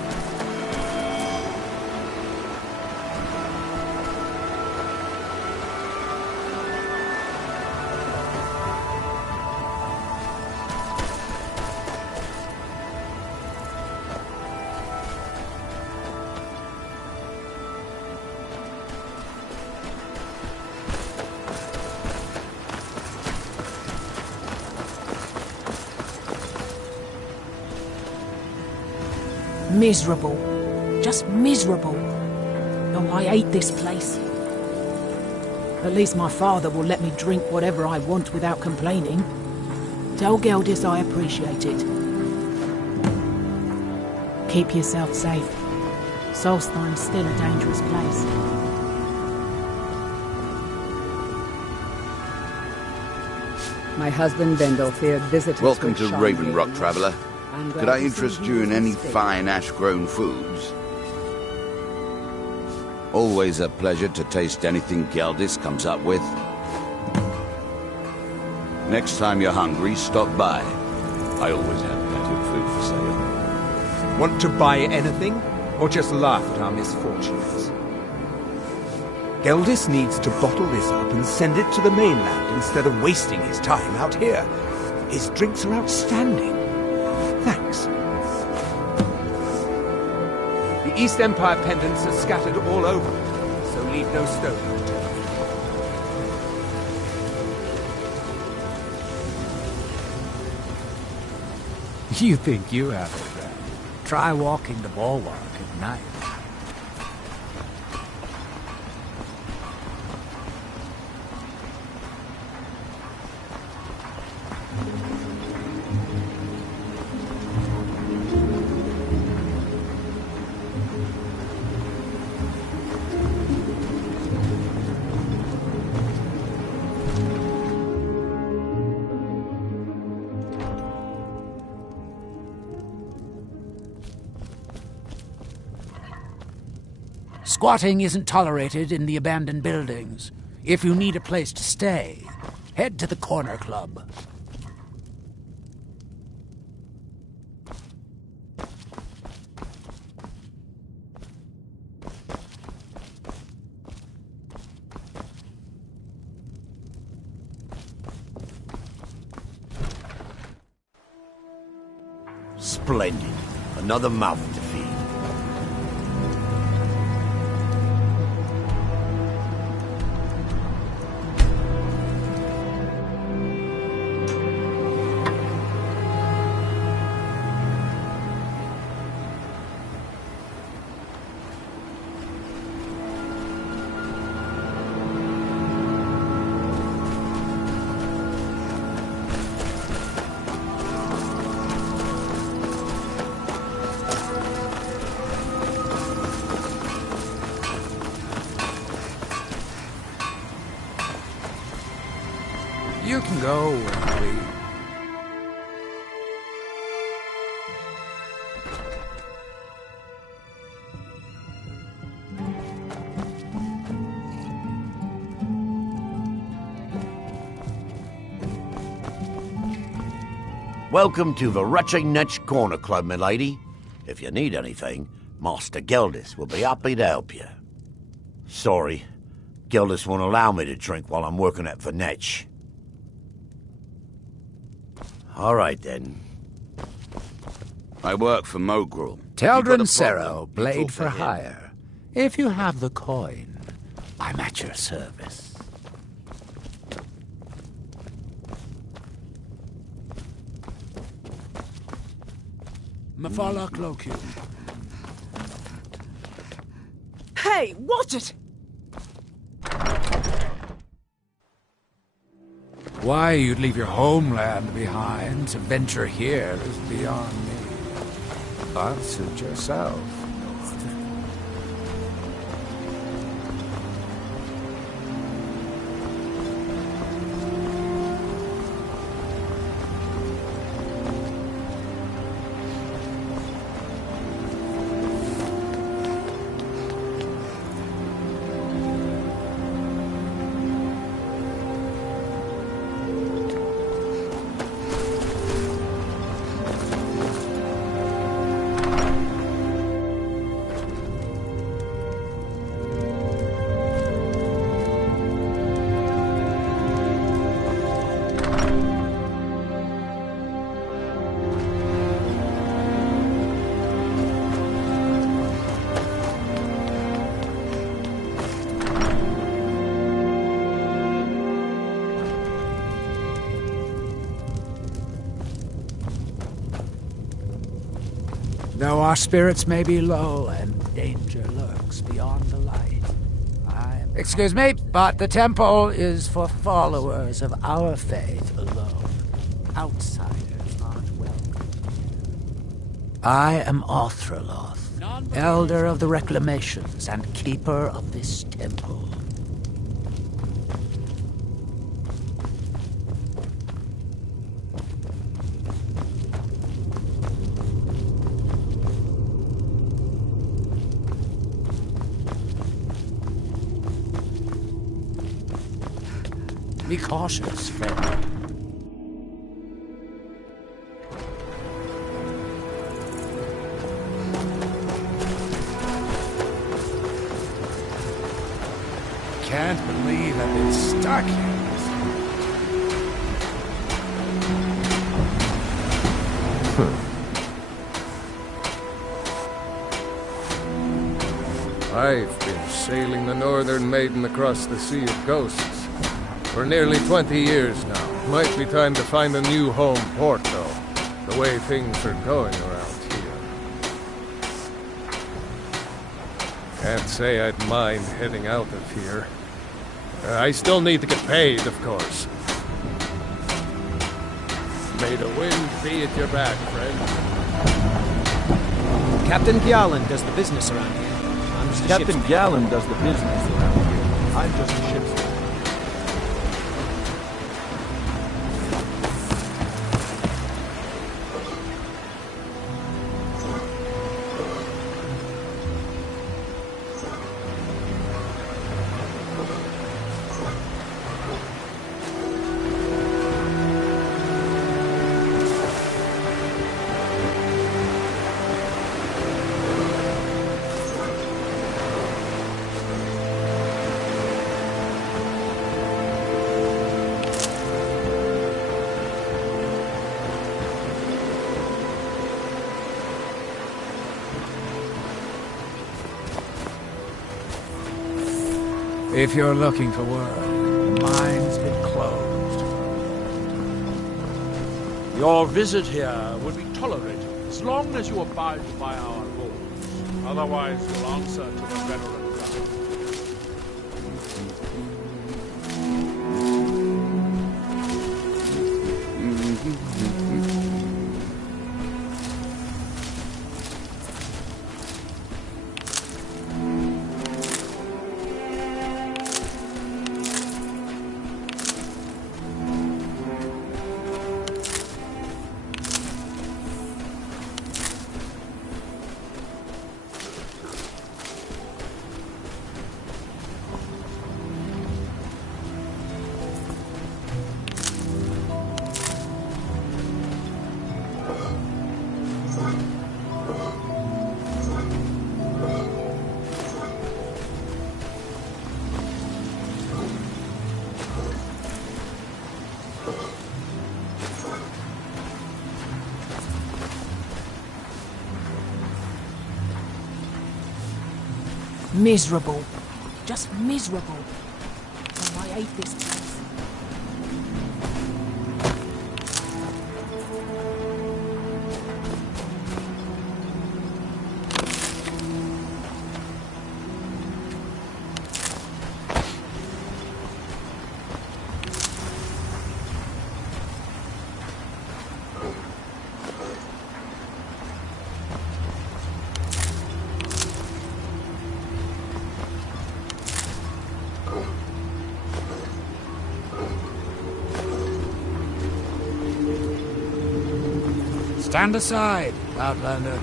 Miserable. Just miserable. Oh, I hate this place. At least my father will let me drink whatever I want without complaining. Tell Geldis I appreciate it. Keep yourself safe. Solstein's still a dangerous place. My husband Bendel feared visitors. Welcome to would shun Raven the Rock, air. traveller. I'm glad Could I to see interest you you in in any state. fine ash-grown foods? Always a pleasure to taste anything Geldis comes up with. Next time you're hungry, stop by. I always have plenty of food for sale. Want to buy anything, or just laugh at our misfortunes? Geldis needs to bottle this up and send it to the mainland instead of wasting his time out here. His drinks are outstanding. Thanks. The East Empire pendants are scattered all over, so leave no stone unturned. You think you have it, friend. Try walking the bulwark at night. Squatting isn't tolerated in the abandoned buildings. If you need a place to stay, head to the Corner Club. Splendid. Another mouth to feed. You can go when we... Welcome to the Retching Netch Corner Club, my lady. If you need anything, Master Geldis will be happy to help you. Sorry, Geldis won't allow me to drink while I'm working at the Netch. All right, then. I work for Mogrul. Teldrin Sero, blade for hire. If you have the coin, I'm at your service. Mafala Cloacu. Hey, watch it! Why you'd leave your homeland behind to venture here is beyond me. But suit yourself. Though our spirits may be low and danger lurks beyond the light. Excuse me, but the temple is for followers of our faith alone. Outsiders aren't welcome. I am Orthroloth, elder of the Reclamations and keeper of this temple. Be cautious, friend. Can't believe I've been stuck here. I've been sailing the Northern Maiden across the Sea of Ghosts for nearly 20 years now. Might be time to find a new home port, though, the way things are going around here. Can't say I'd mind heading out of here. I still need to get paid, of course. May the wind be at your back, friend. Captain Gjallan does the business around here. I'm just a Captain ship's- Gjallan does the business around here. I'm just a ship's. If you're looking for work, the mine's been closed. Your visit here would be tolerated as long as you abide by our rules. Otherwise, you'll answer to the veteran guard. Miserable. Just miserable. Oh, I hate this place. Stand aside, Outlander.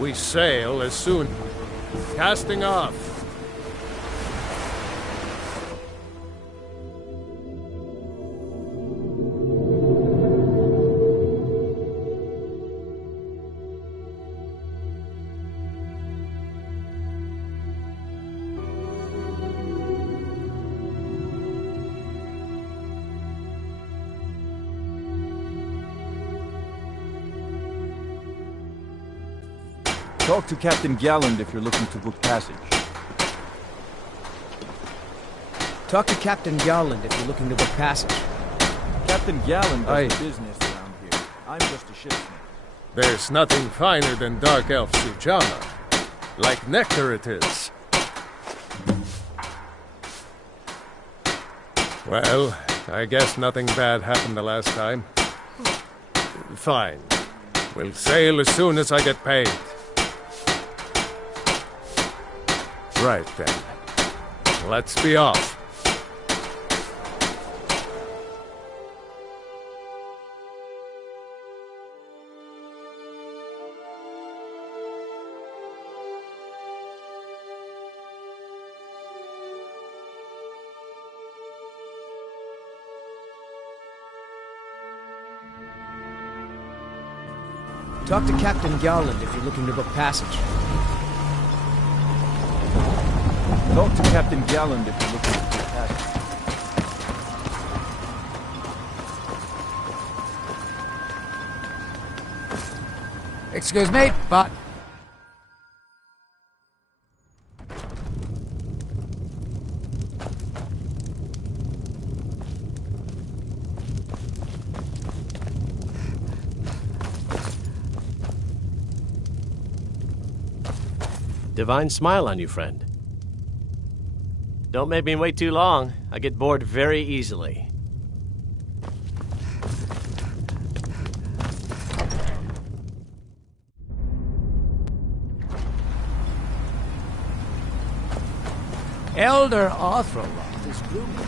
We sail as soon. Casting off. Talk to Captain Galland if you're looking to book passage. Talk to Captain Galland if you're looking to book passage. Captain Galland does the business around here. I'm just a shipsman. There's nothing finer than Dark Elf Sujamma. Like nectar it is. Well, I guess nothing bad happened the last time. Fine. We'll sail as soon as I get paid. Right then. Let's be off. Talk to Captain Garland if you're looking to book passage. Talk to Captain Galland if you're looking to book passage. Excuse me, but... Divine smile on you, friend. Don't make me wait too long. I get bored very easily. Elder Arthroth is blooming.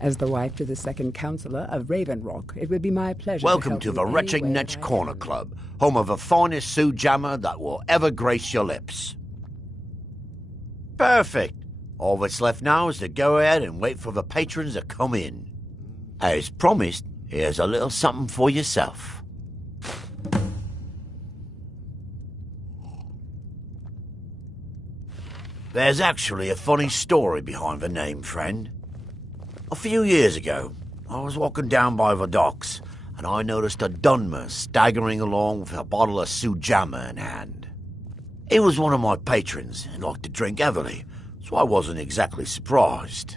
As the wife to the second councillor of Raven Rock, it would be my pleasure Welcome to to the Retching Netch Corner Club, home of the finest Sujamma that will ever grace your lips. Perfect. All that's left now is to go ahead and wait for the patrons to come in. As promised, here's a little something for yourself. There's actually a funny story behind the name, friend. A few years ago, I was walking down by the docks, and I noticed a Dunmer staggering along with a bottle of Sujamma in hand. He was one of my patrons and liked to drink heavily, so I wasn't exactly surprised.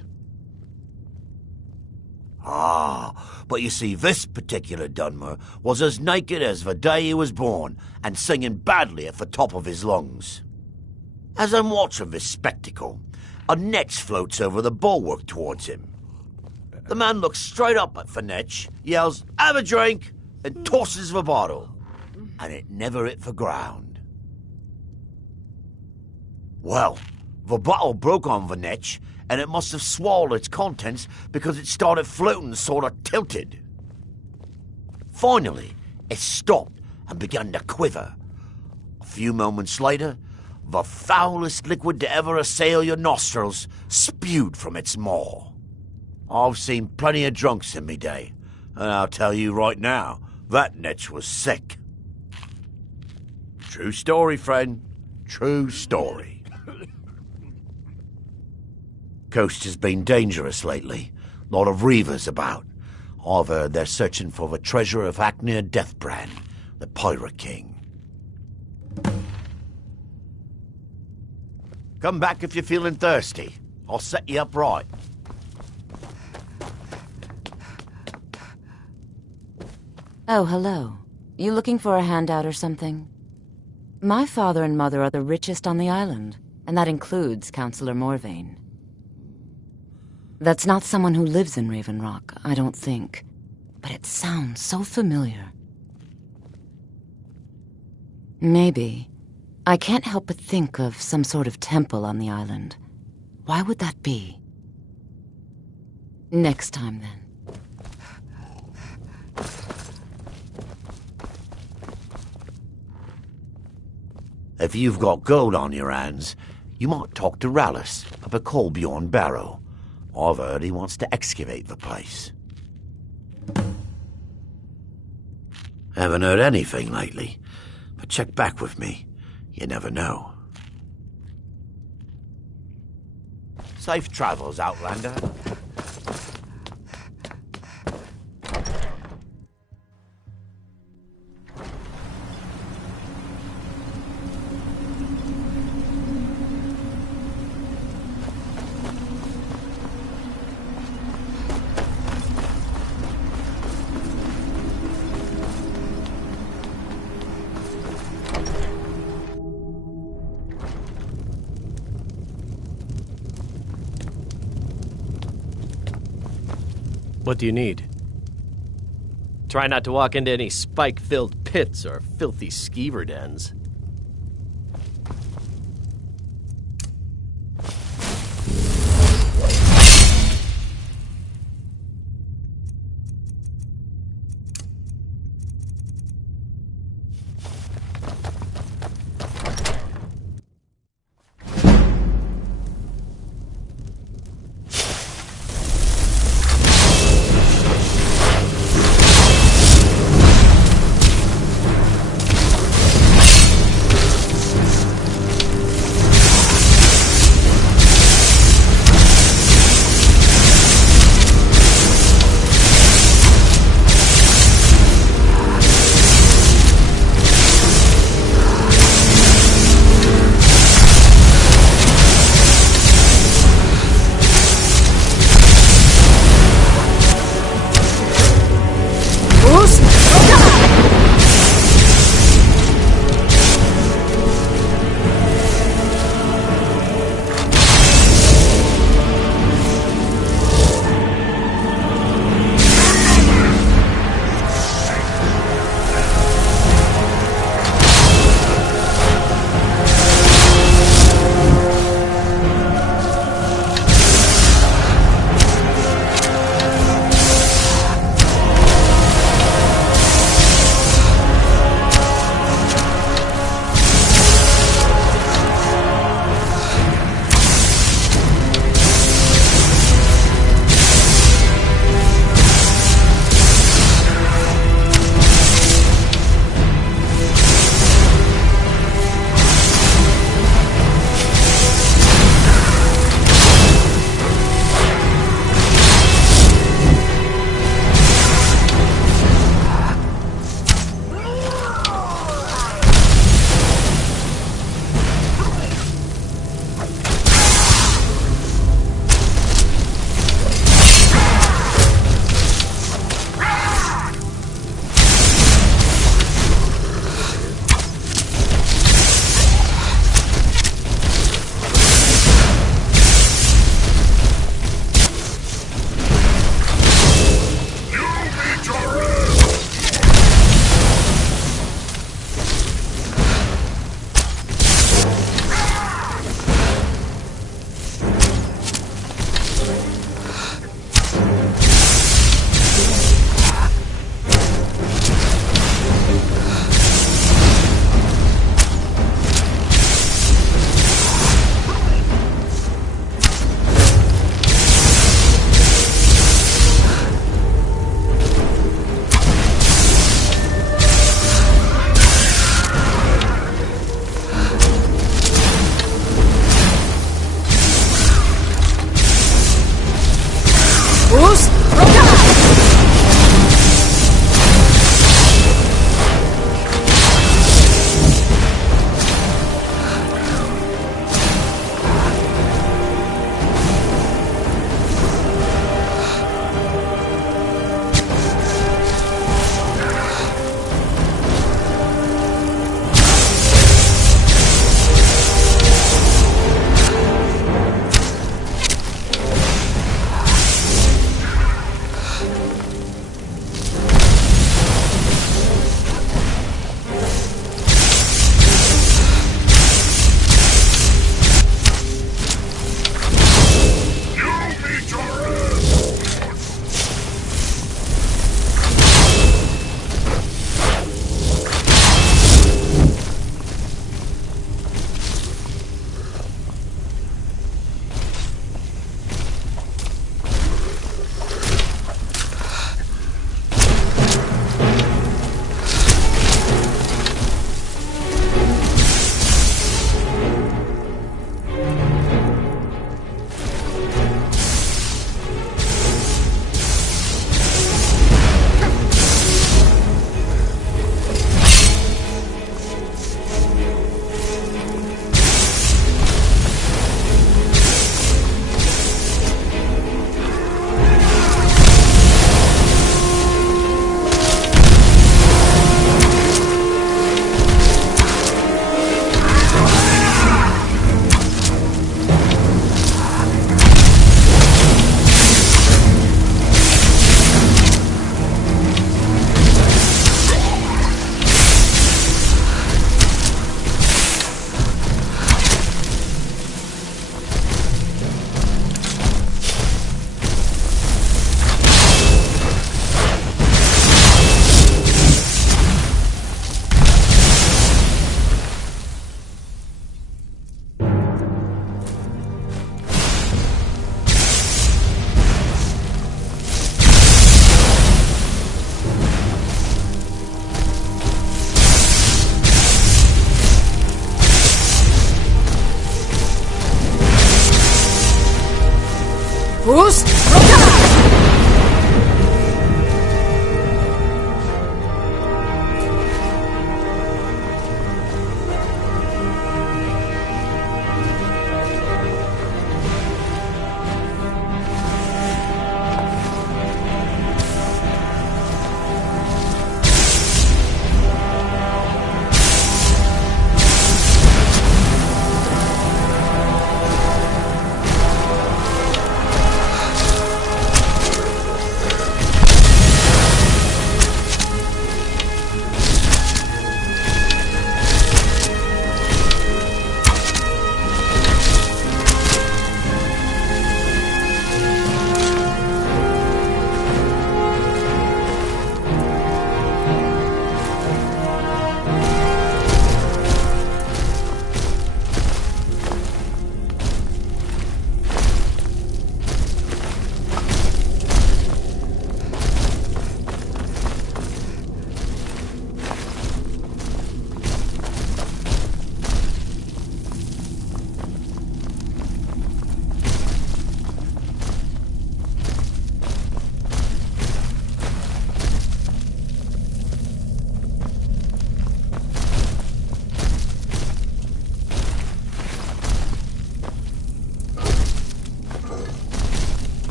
But you see, this particular Dunmer was as naked as the day he was born, and singing badly at the top of his lungs. As I'm watching this spectacle, a netch floats over the bulwark towards him. The man looks straight up at the netch, yells, "Have a drink," and tosses the bottle. And it never hit the ground. Well, the bottle broke on the netch, and it must have swallowed its contents because it started floating sort of tilted. Finally, it stopped and began to quiver. A few moments later, the foulest liquid to ever assail your nostrils spewed from its maw. I've seen plenty of drunks in me day, and I'll tell you right now, that netch was sick. True story, friend. True story. Coast has been dangerous lately. Lot of reavers about. I've heard they're searching for the treasure of Acnir Deathbrand, the Pirate King. Come back if you're feeling thirsty. I'll set you up right. Oh, hello. You looking for a handout or something? My father and mother are the richest on the island, and that includes Councillor Morvain. That's not someone who lives in Raven Rock, I don't think. But it sounds so familiar. Maybe. I can't help but think of some sort of temple on the island. Why would that be? Next time, then. If you've got gold on your hands, you might talk to Rallis up at Colbjorn Barrow. I've heard he wants to excavate the place. Haven't heard anything lately, but check back with me. You never know. Safe travels, Outlander. What do you need? Try not to walk into any spike-filled pits or filthy skeever dens.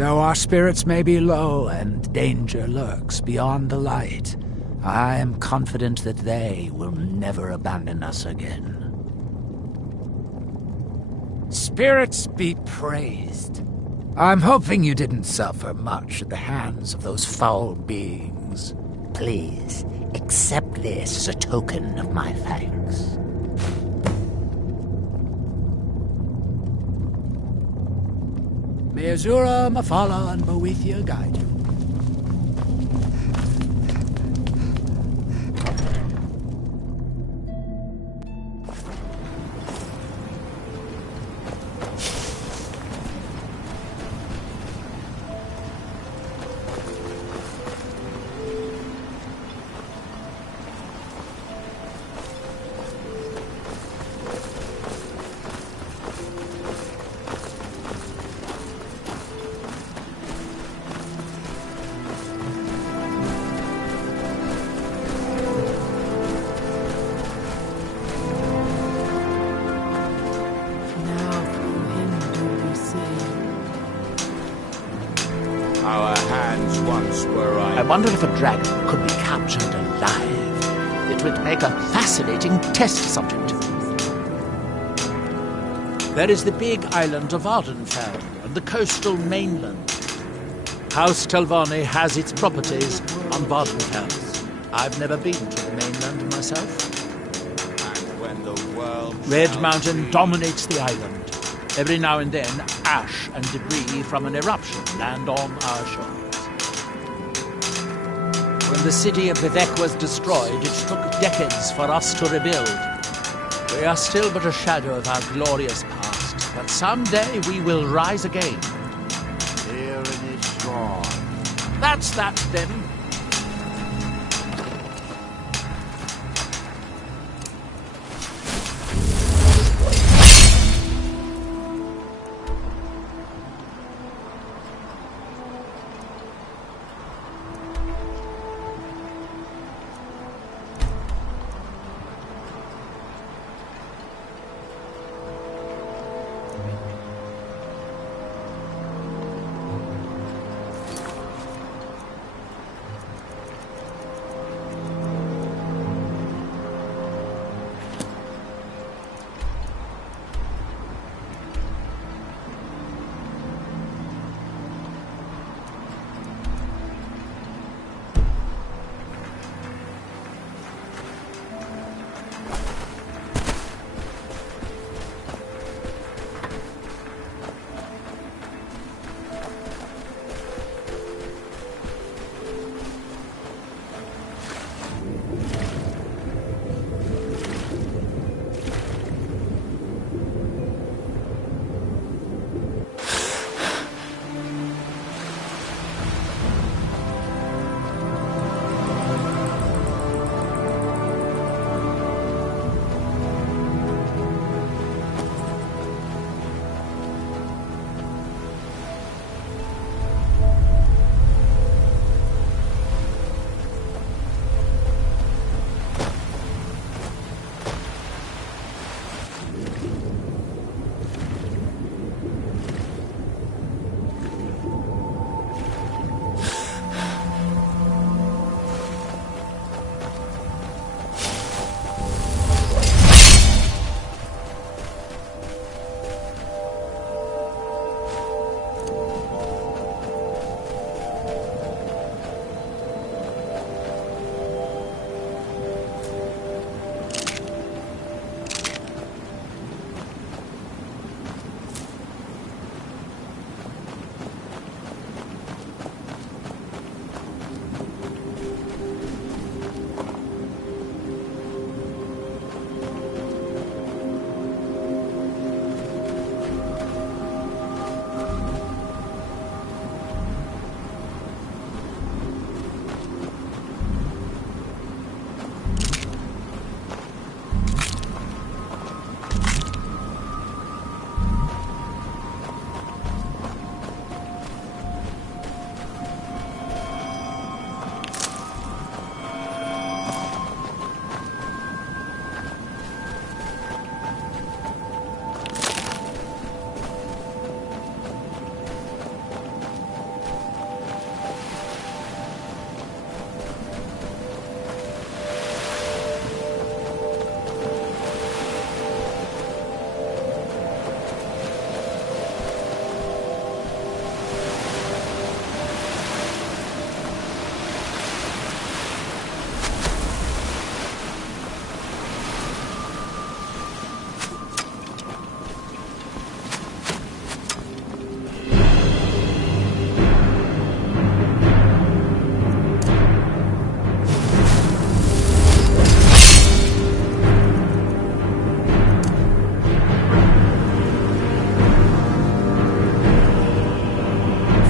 Though our spirits may be low and danger lurks beyond the light, I am confident that they will never abandon us again. Spirits be praised. I'm hoping you didn't suffer much at the hands of those foul beings. Please, accept this as a token of my thanks. May Azura, Mafala, and Boethia guide you. I wonder if a dragon could be captured alive. It would make a fascinating test subject. There is the big island of Ardenfell and the coastal mainland. House Telvanni has its properties on Vardenfell. I've never been to the mainland myself. And when the world Red Mountain dominates the island. Every now and then, ash and debris from an eruption land on our shores. When the city of Vivek was destroyed, it took decades for us to rebuild. We are still but a shadow of our glorious past, but someday we will rise again. Here in his strong. That's that, then.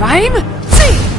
Rhyme? See!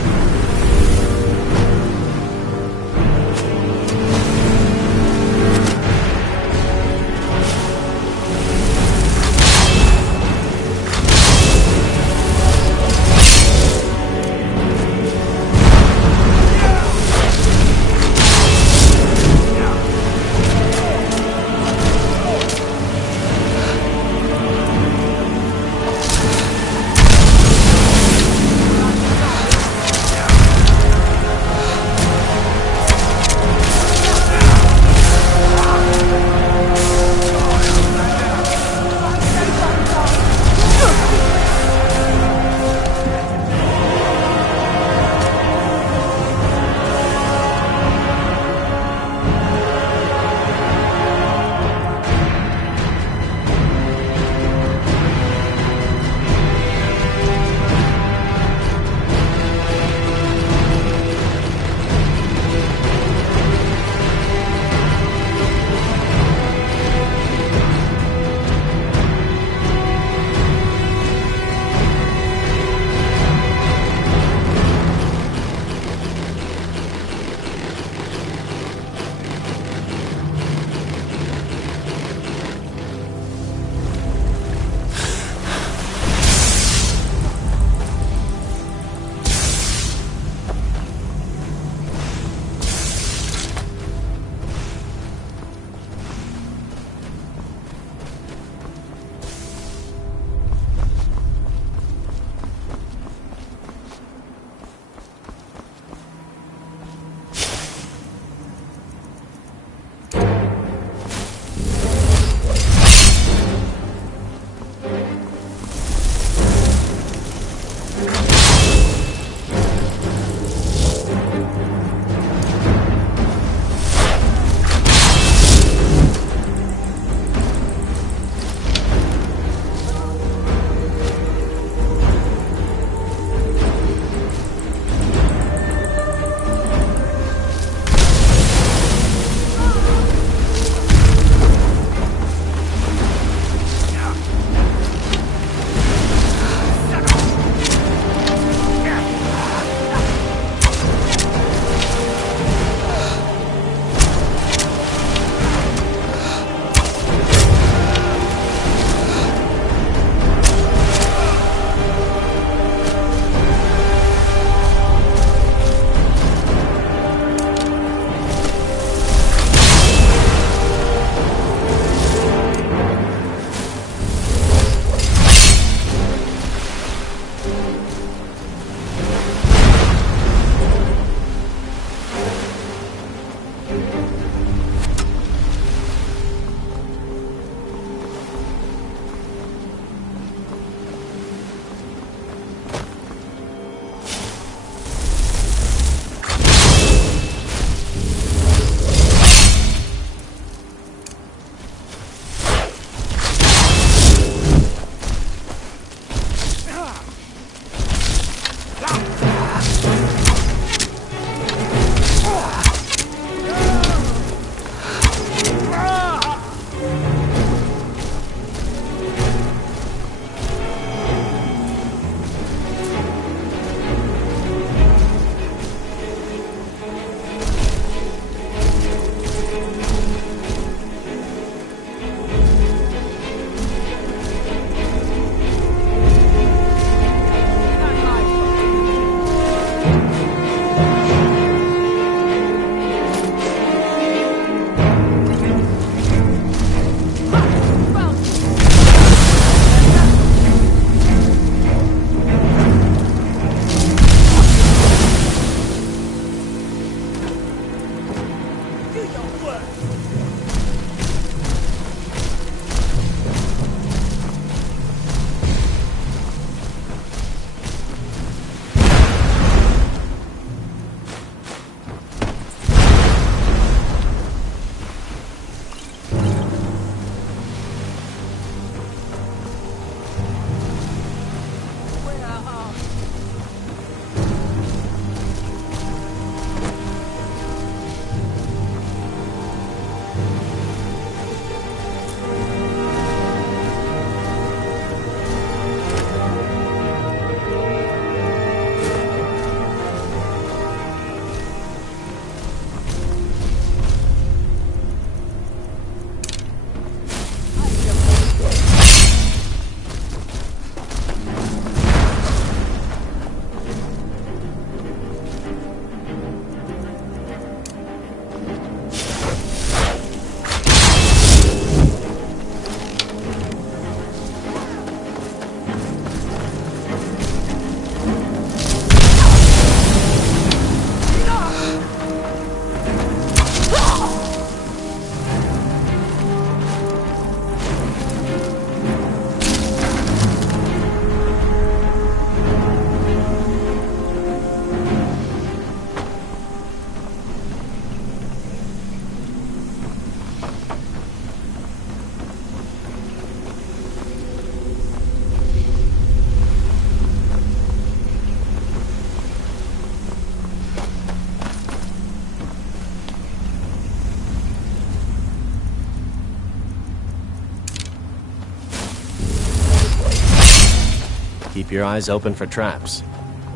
Keep your eyes open for traps.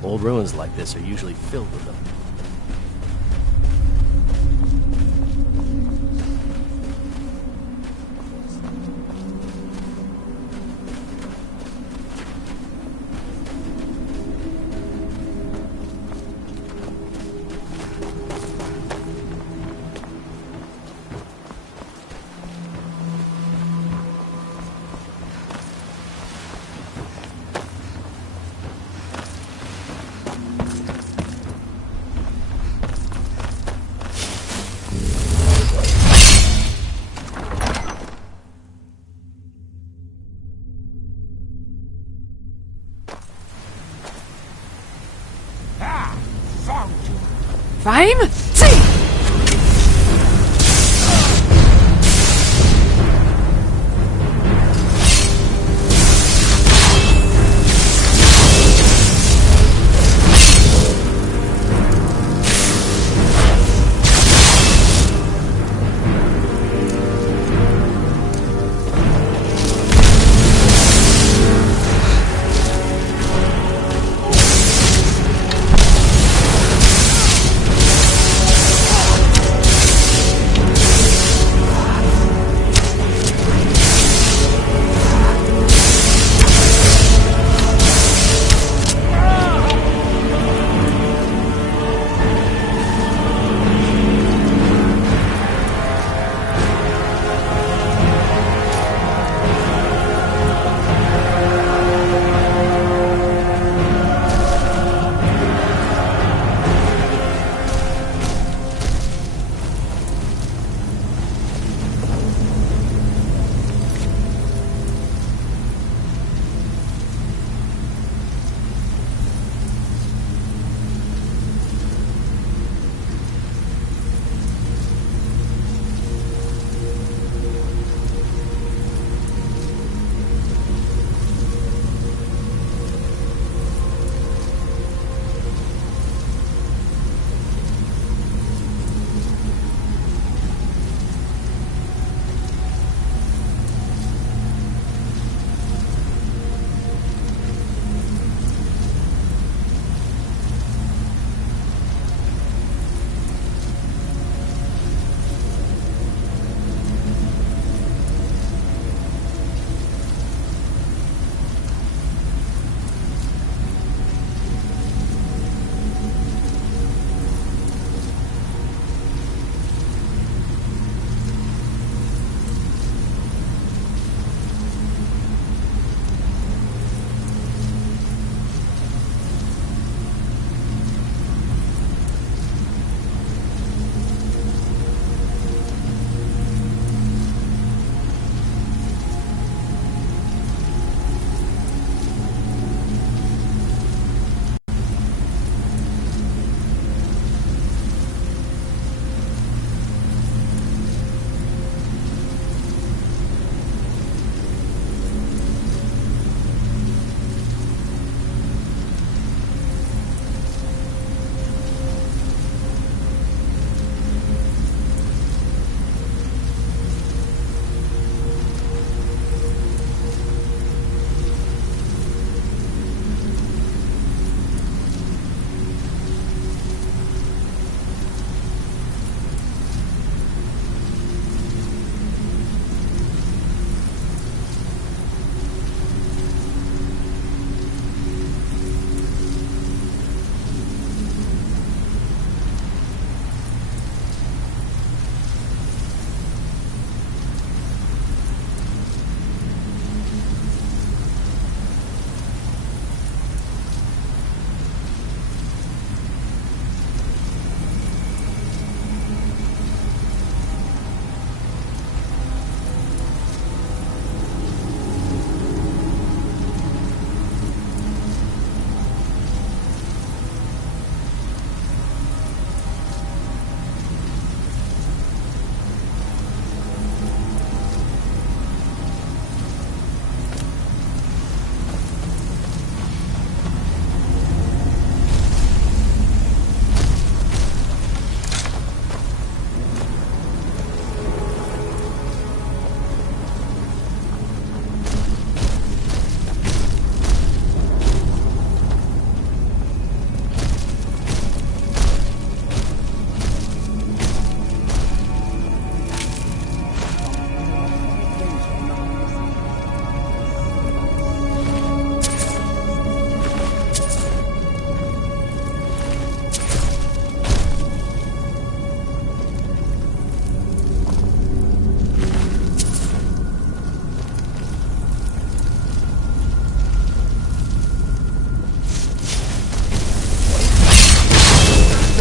Old ruins like this are usually filled with them. Fame?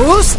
Who's?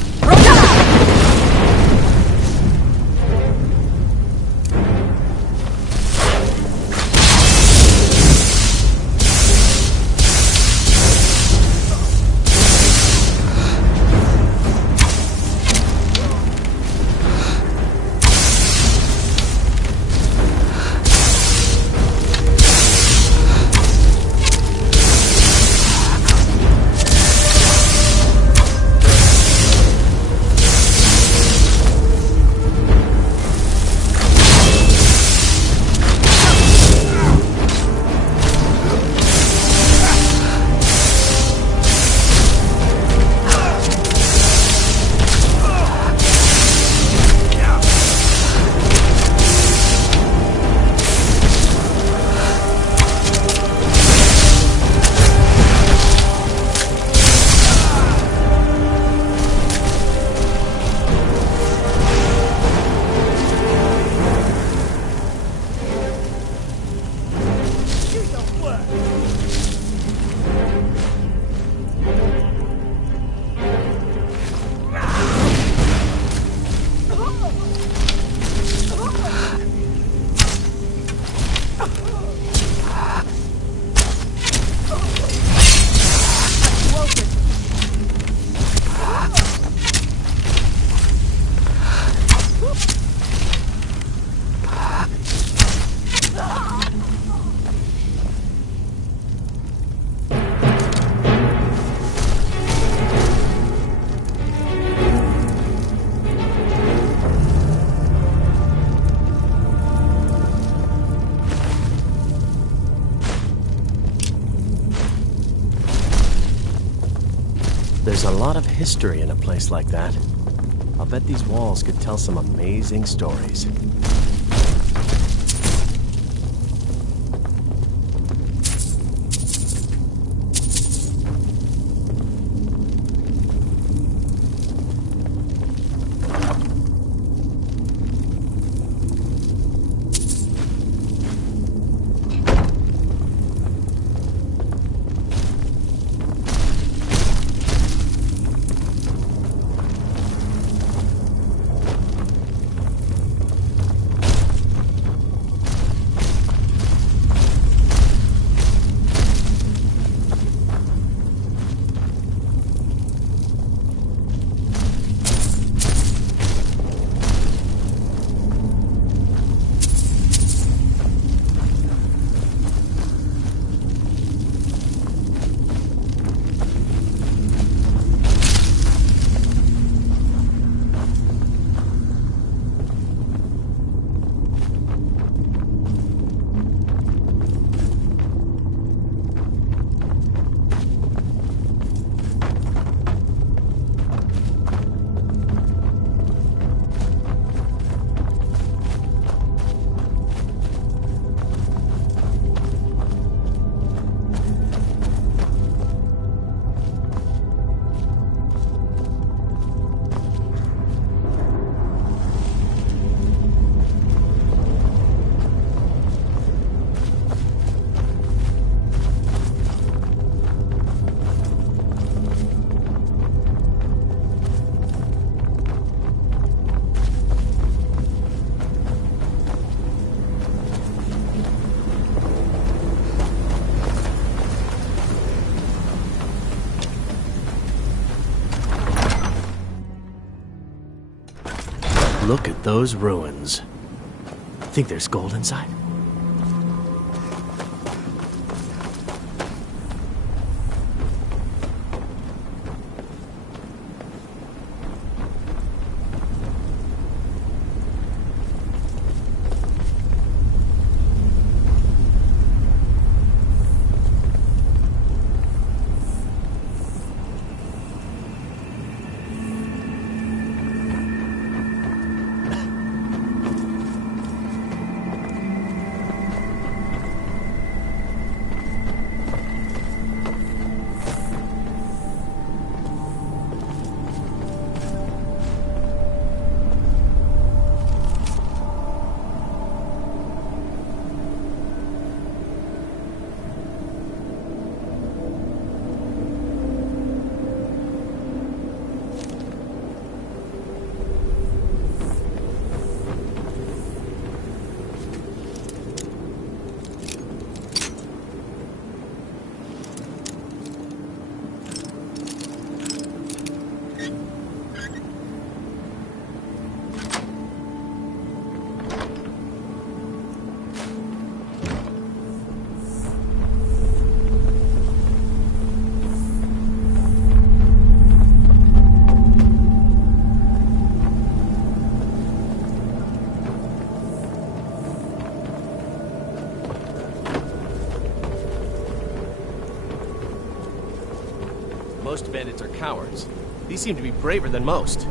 There's a lot of history in a place like that. I'll bet these walls could tell some amazing stories. Look at those ruins. Think there's gold inside? Most bandits are cowards. These seem to be braver than most.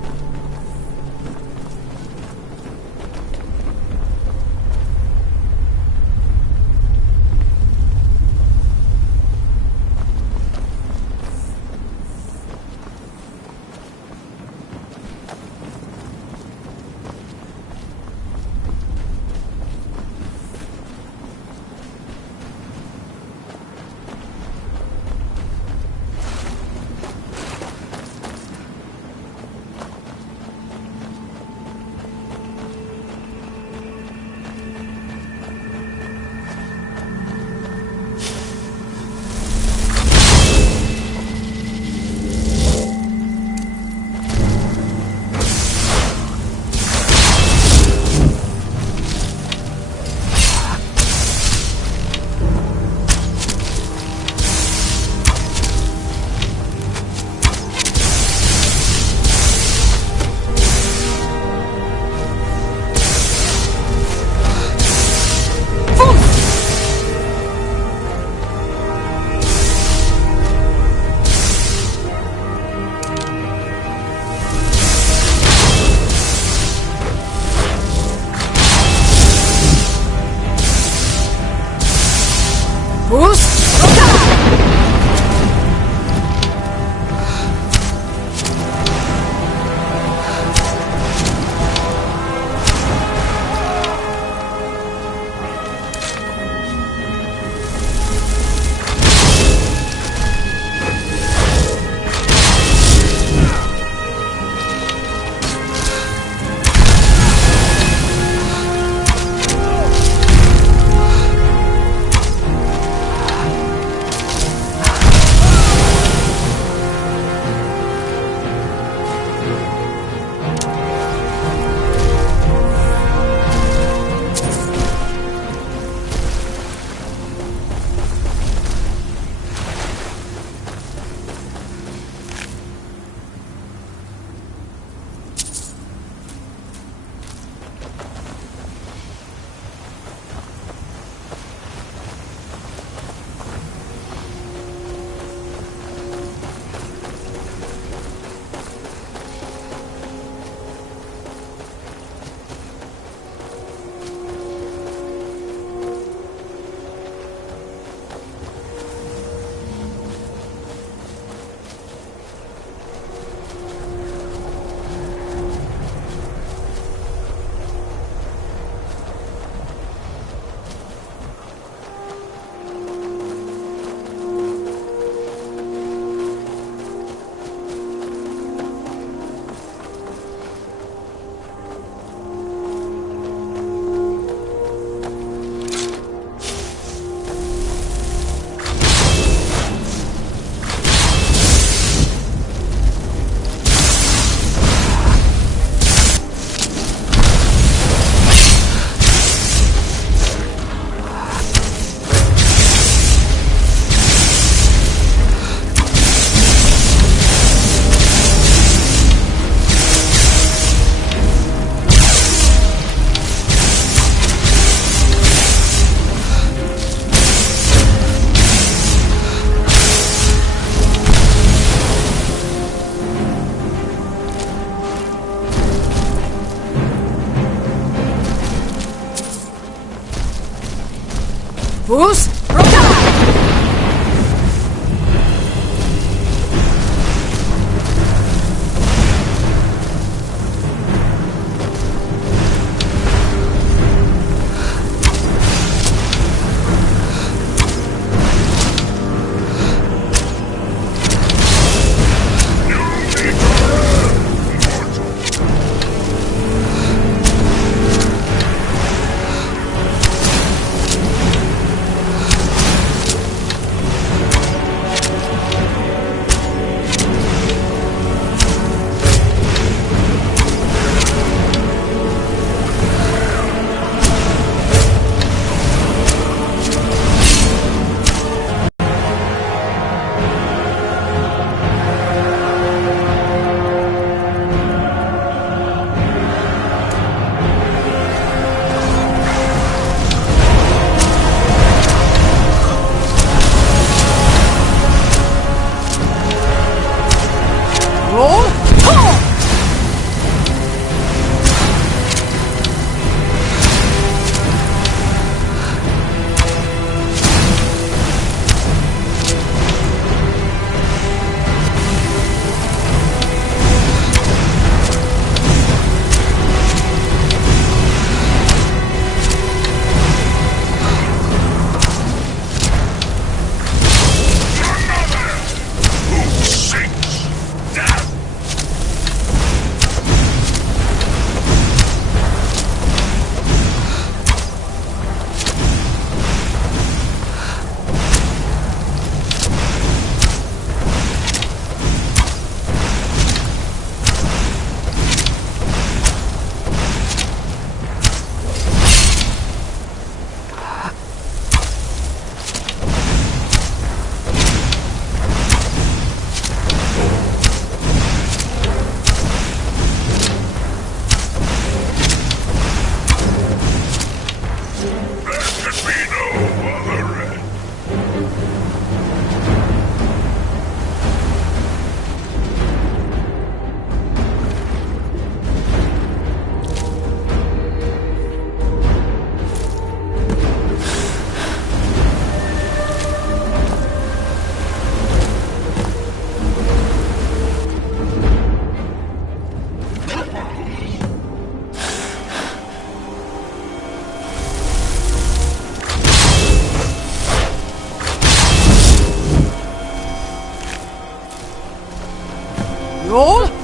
Roll!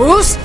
Bruce,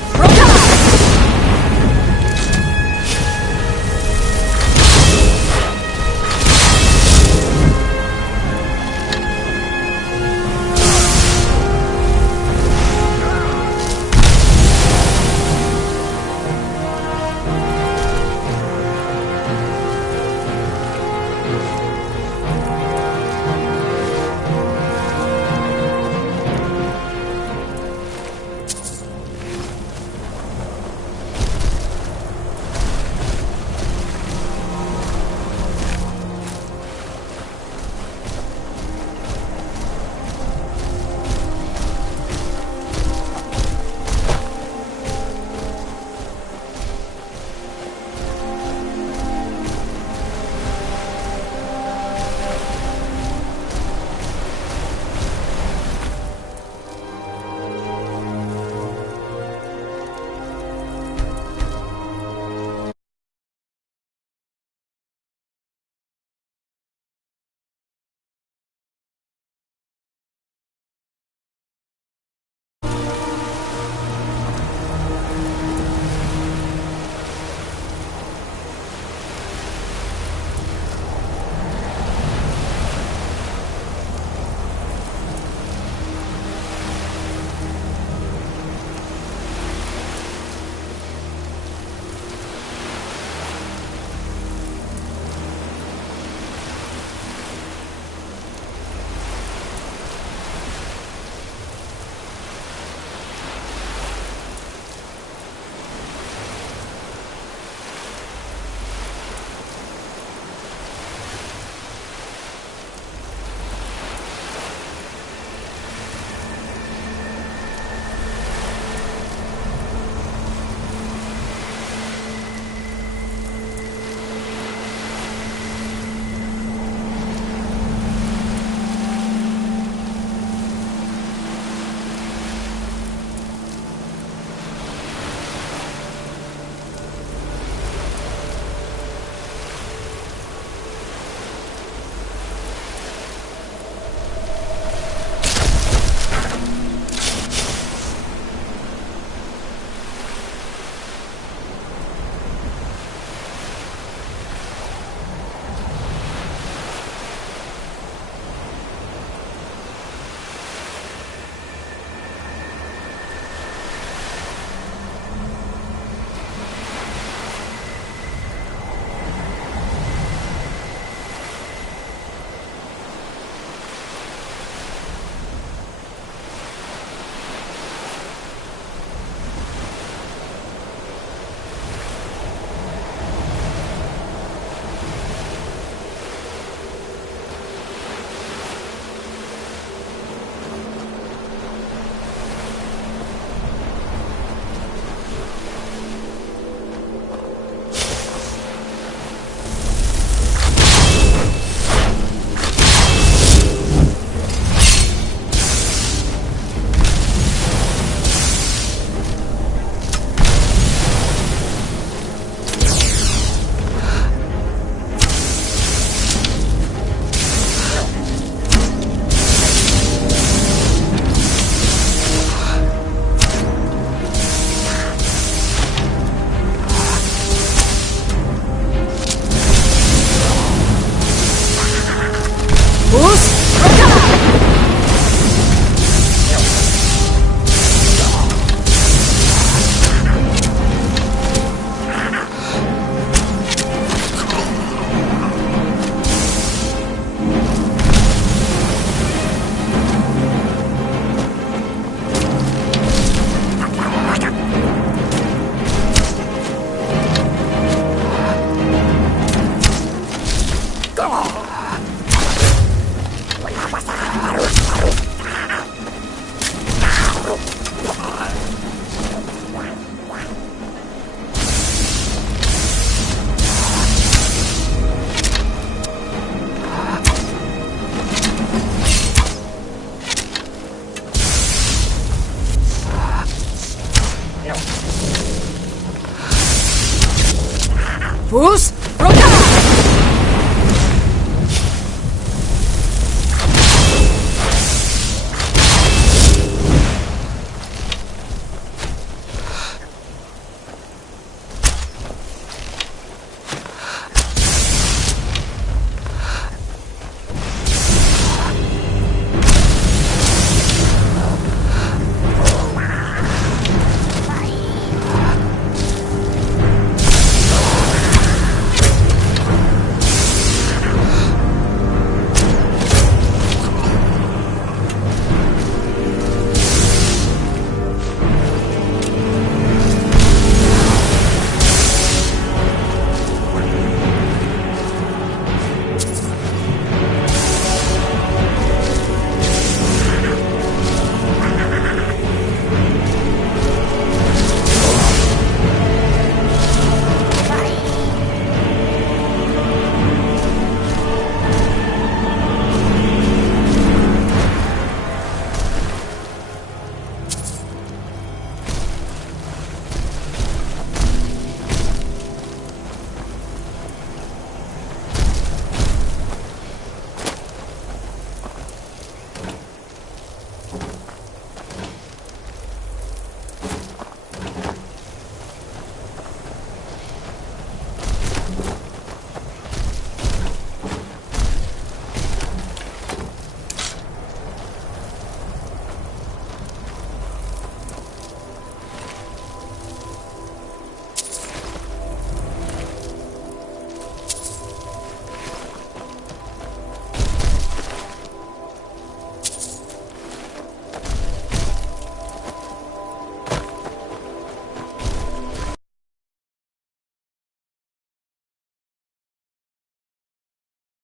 Who's?